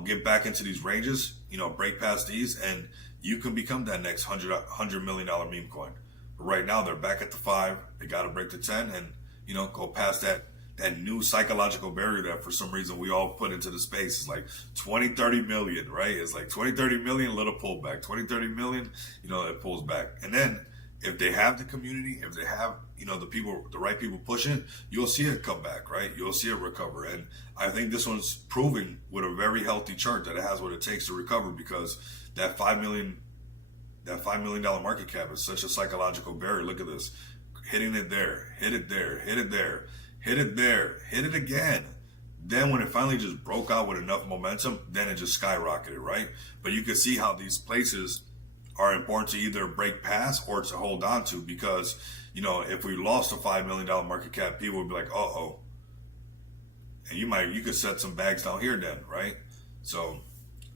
Get back into these ranges, break past these, and you can become that next $100 million meme coin. But right now, they're back at the 5. They got to break the 10 and, go past that new psychological barrier that for some reason we all put into the space. It's like 20, 30 million, right? It's like 20, 30 million, little pullback. 20, 30 million, it pulls back. And then if they have the community, if they have, the right people pushing, you'll see it come back, right? You'll see it recover. And I think this one's proving with a very healthy chart that it has what it takes to recover, because that $5 million market cap is such a psychological barrier. Look at this. Hitting it there, hit it there, hit it there, hit it there, hit it again. Then when it finally just broke out with enough momentum, then it just skyrocketed, right? But you can see how these places are important to either break past or to hold on to, because, if we lost a $5 million market cap, people would be like, uh-oh. And you could set some bags down here then, right? So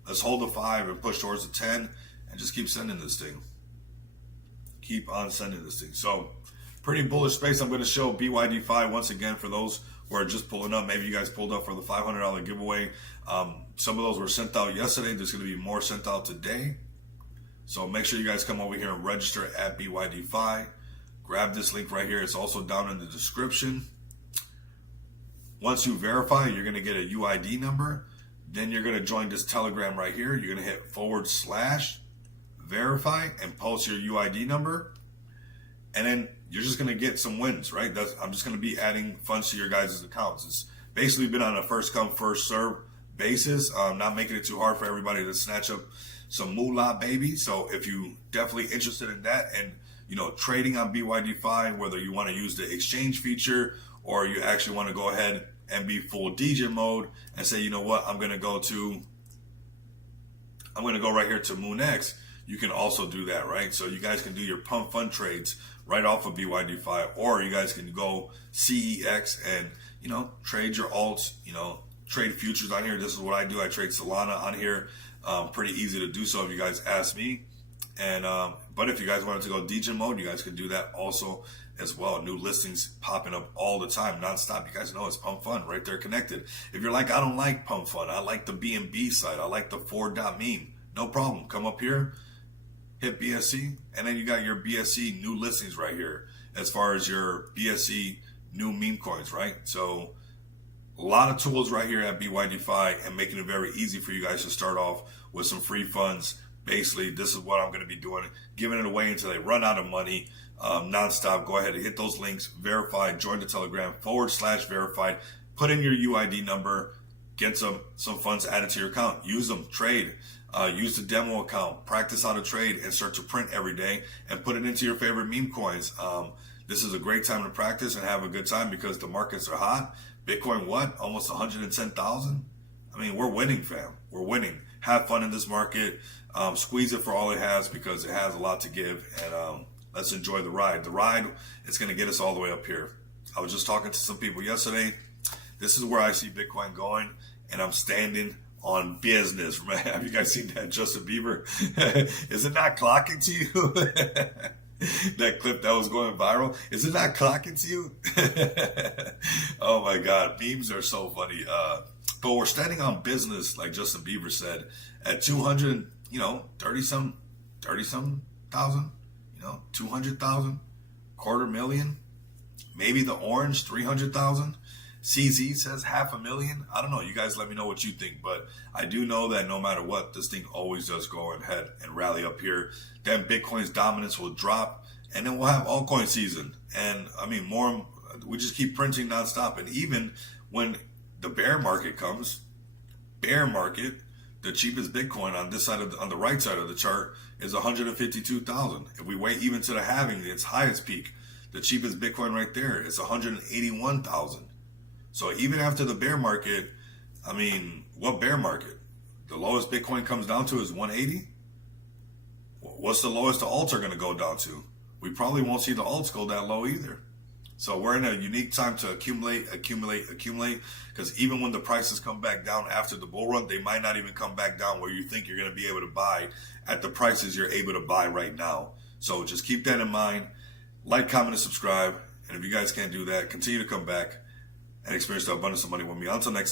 let's hold the 5 and push towards the 10 and just keep sending this thing. Keep on sending this thing. So pretty bullish space. I'm going to show BYD5 once again for those who are just pulling up. Maybe you guys pulled up for the $500 giveaway. Some of those were sent out yesterday. There's going to be more sent out today. So make sure you guys come over here and register at BYD5. Grab this link right here. It's also down in the description. Once you verify, you're going to get a UID number. Then you're going to join this Telegram right here. You're going to hit /verify and post your UID number. And then you're just going to get some wins, right? I'm just going to be adding funds to your guys' accounts. It's basically been on a first come, first serve basis, not making it too hard for everybody to snatch up some moolah, baby. So if you definitely interested in that and, you know, trading on BYDFi, whether you want to use the exchange feature or you actually want to go ahead and be full DJ mode and say, you know what, I'm going to go right here to MoonX. You can also do that, right? So you guys can do your pump fund trades right off of BYDFi, or you guys can go CEX and, you know, trade your alts, you know, trade futures on here. This is what I do. I trade Solana on here. Pretty easy to do so if you guys ask me. And but if you guys wanted to go DJ mode, you guys can do that also as well. New listings popping up all the time, nonstop. You guys know it's Pump Fund right there connected. If you're like, I don't like Pump Fund, I like the BNB side, I like the 4.meme, no problem. Come up here, hit BSC, and then you got your BSC new listings right here as far as your BSC new meme coins, right? So a lot of tools right here at BYDFi and making it very easy for you guys to start off with some free funds. Basically, this is what I'm going to be doing, giving it away until they run out of money, nonstop. Go ahead and hit those links, verify, join the Telegram /verified, put in your UID number, get some funds added to your account, use them, trade, use the demo account, practice how to trade and start to print every day and put it into your favorite meme coins. This is a great time to practice and have a good time because the markets are hot. Bitcoin, what? Almost 110,000? I mean, we're winning, fam. We're winning. Have fun in this market. Squeeze it for all it has because it has a lot to give. And let's enjoy the ride. The ride is going to get us all the way up here. I was just talking to some people yesterday. This is where I see Bitcoin going, and I'm standing on business. Have you guys seen that Justin Bieber? Is it not clocking to you? That clip that was going viral. Is it not clocking to you? Oh my God. Memes are so funny. But we're standing on business, like Justin Bieber said, at 200, 30 some thousand, 200,000, 250,000, maybe the orange, 300,000. CZ says 500,000. I don't know. You guys let me know what you think. But I do know that no matter what, this thing always does go ahead and rally up here. Then Bitcoin's dominance will drop. And then we'll have altcoin season. And I mean, we just keep printing nonstop. And even when the bear market comes, the cheapest Bitcoin on this side on the right side of the chart is 152,000. If we wait even to the halving, its highest peak, the cheapest Bitcoin right there is 181,000. So even after the bear market, I mean, what bear market? The lowest Bitcoin comes down to is 180. What's the lowest the alts are going to go down to? We probably won't see the alts go that low either. So we're in a unique time to accumulate, because even when the prices come back down after the bull run, they might not even come back down where you think you're going to be able to buy at the prices you're able to buy right now. So just keep that in mind. Like, comment, and subscribe. And if you guys can't do that, continue to come back and experience the abundance of money with me. Until next time.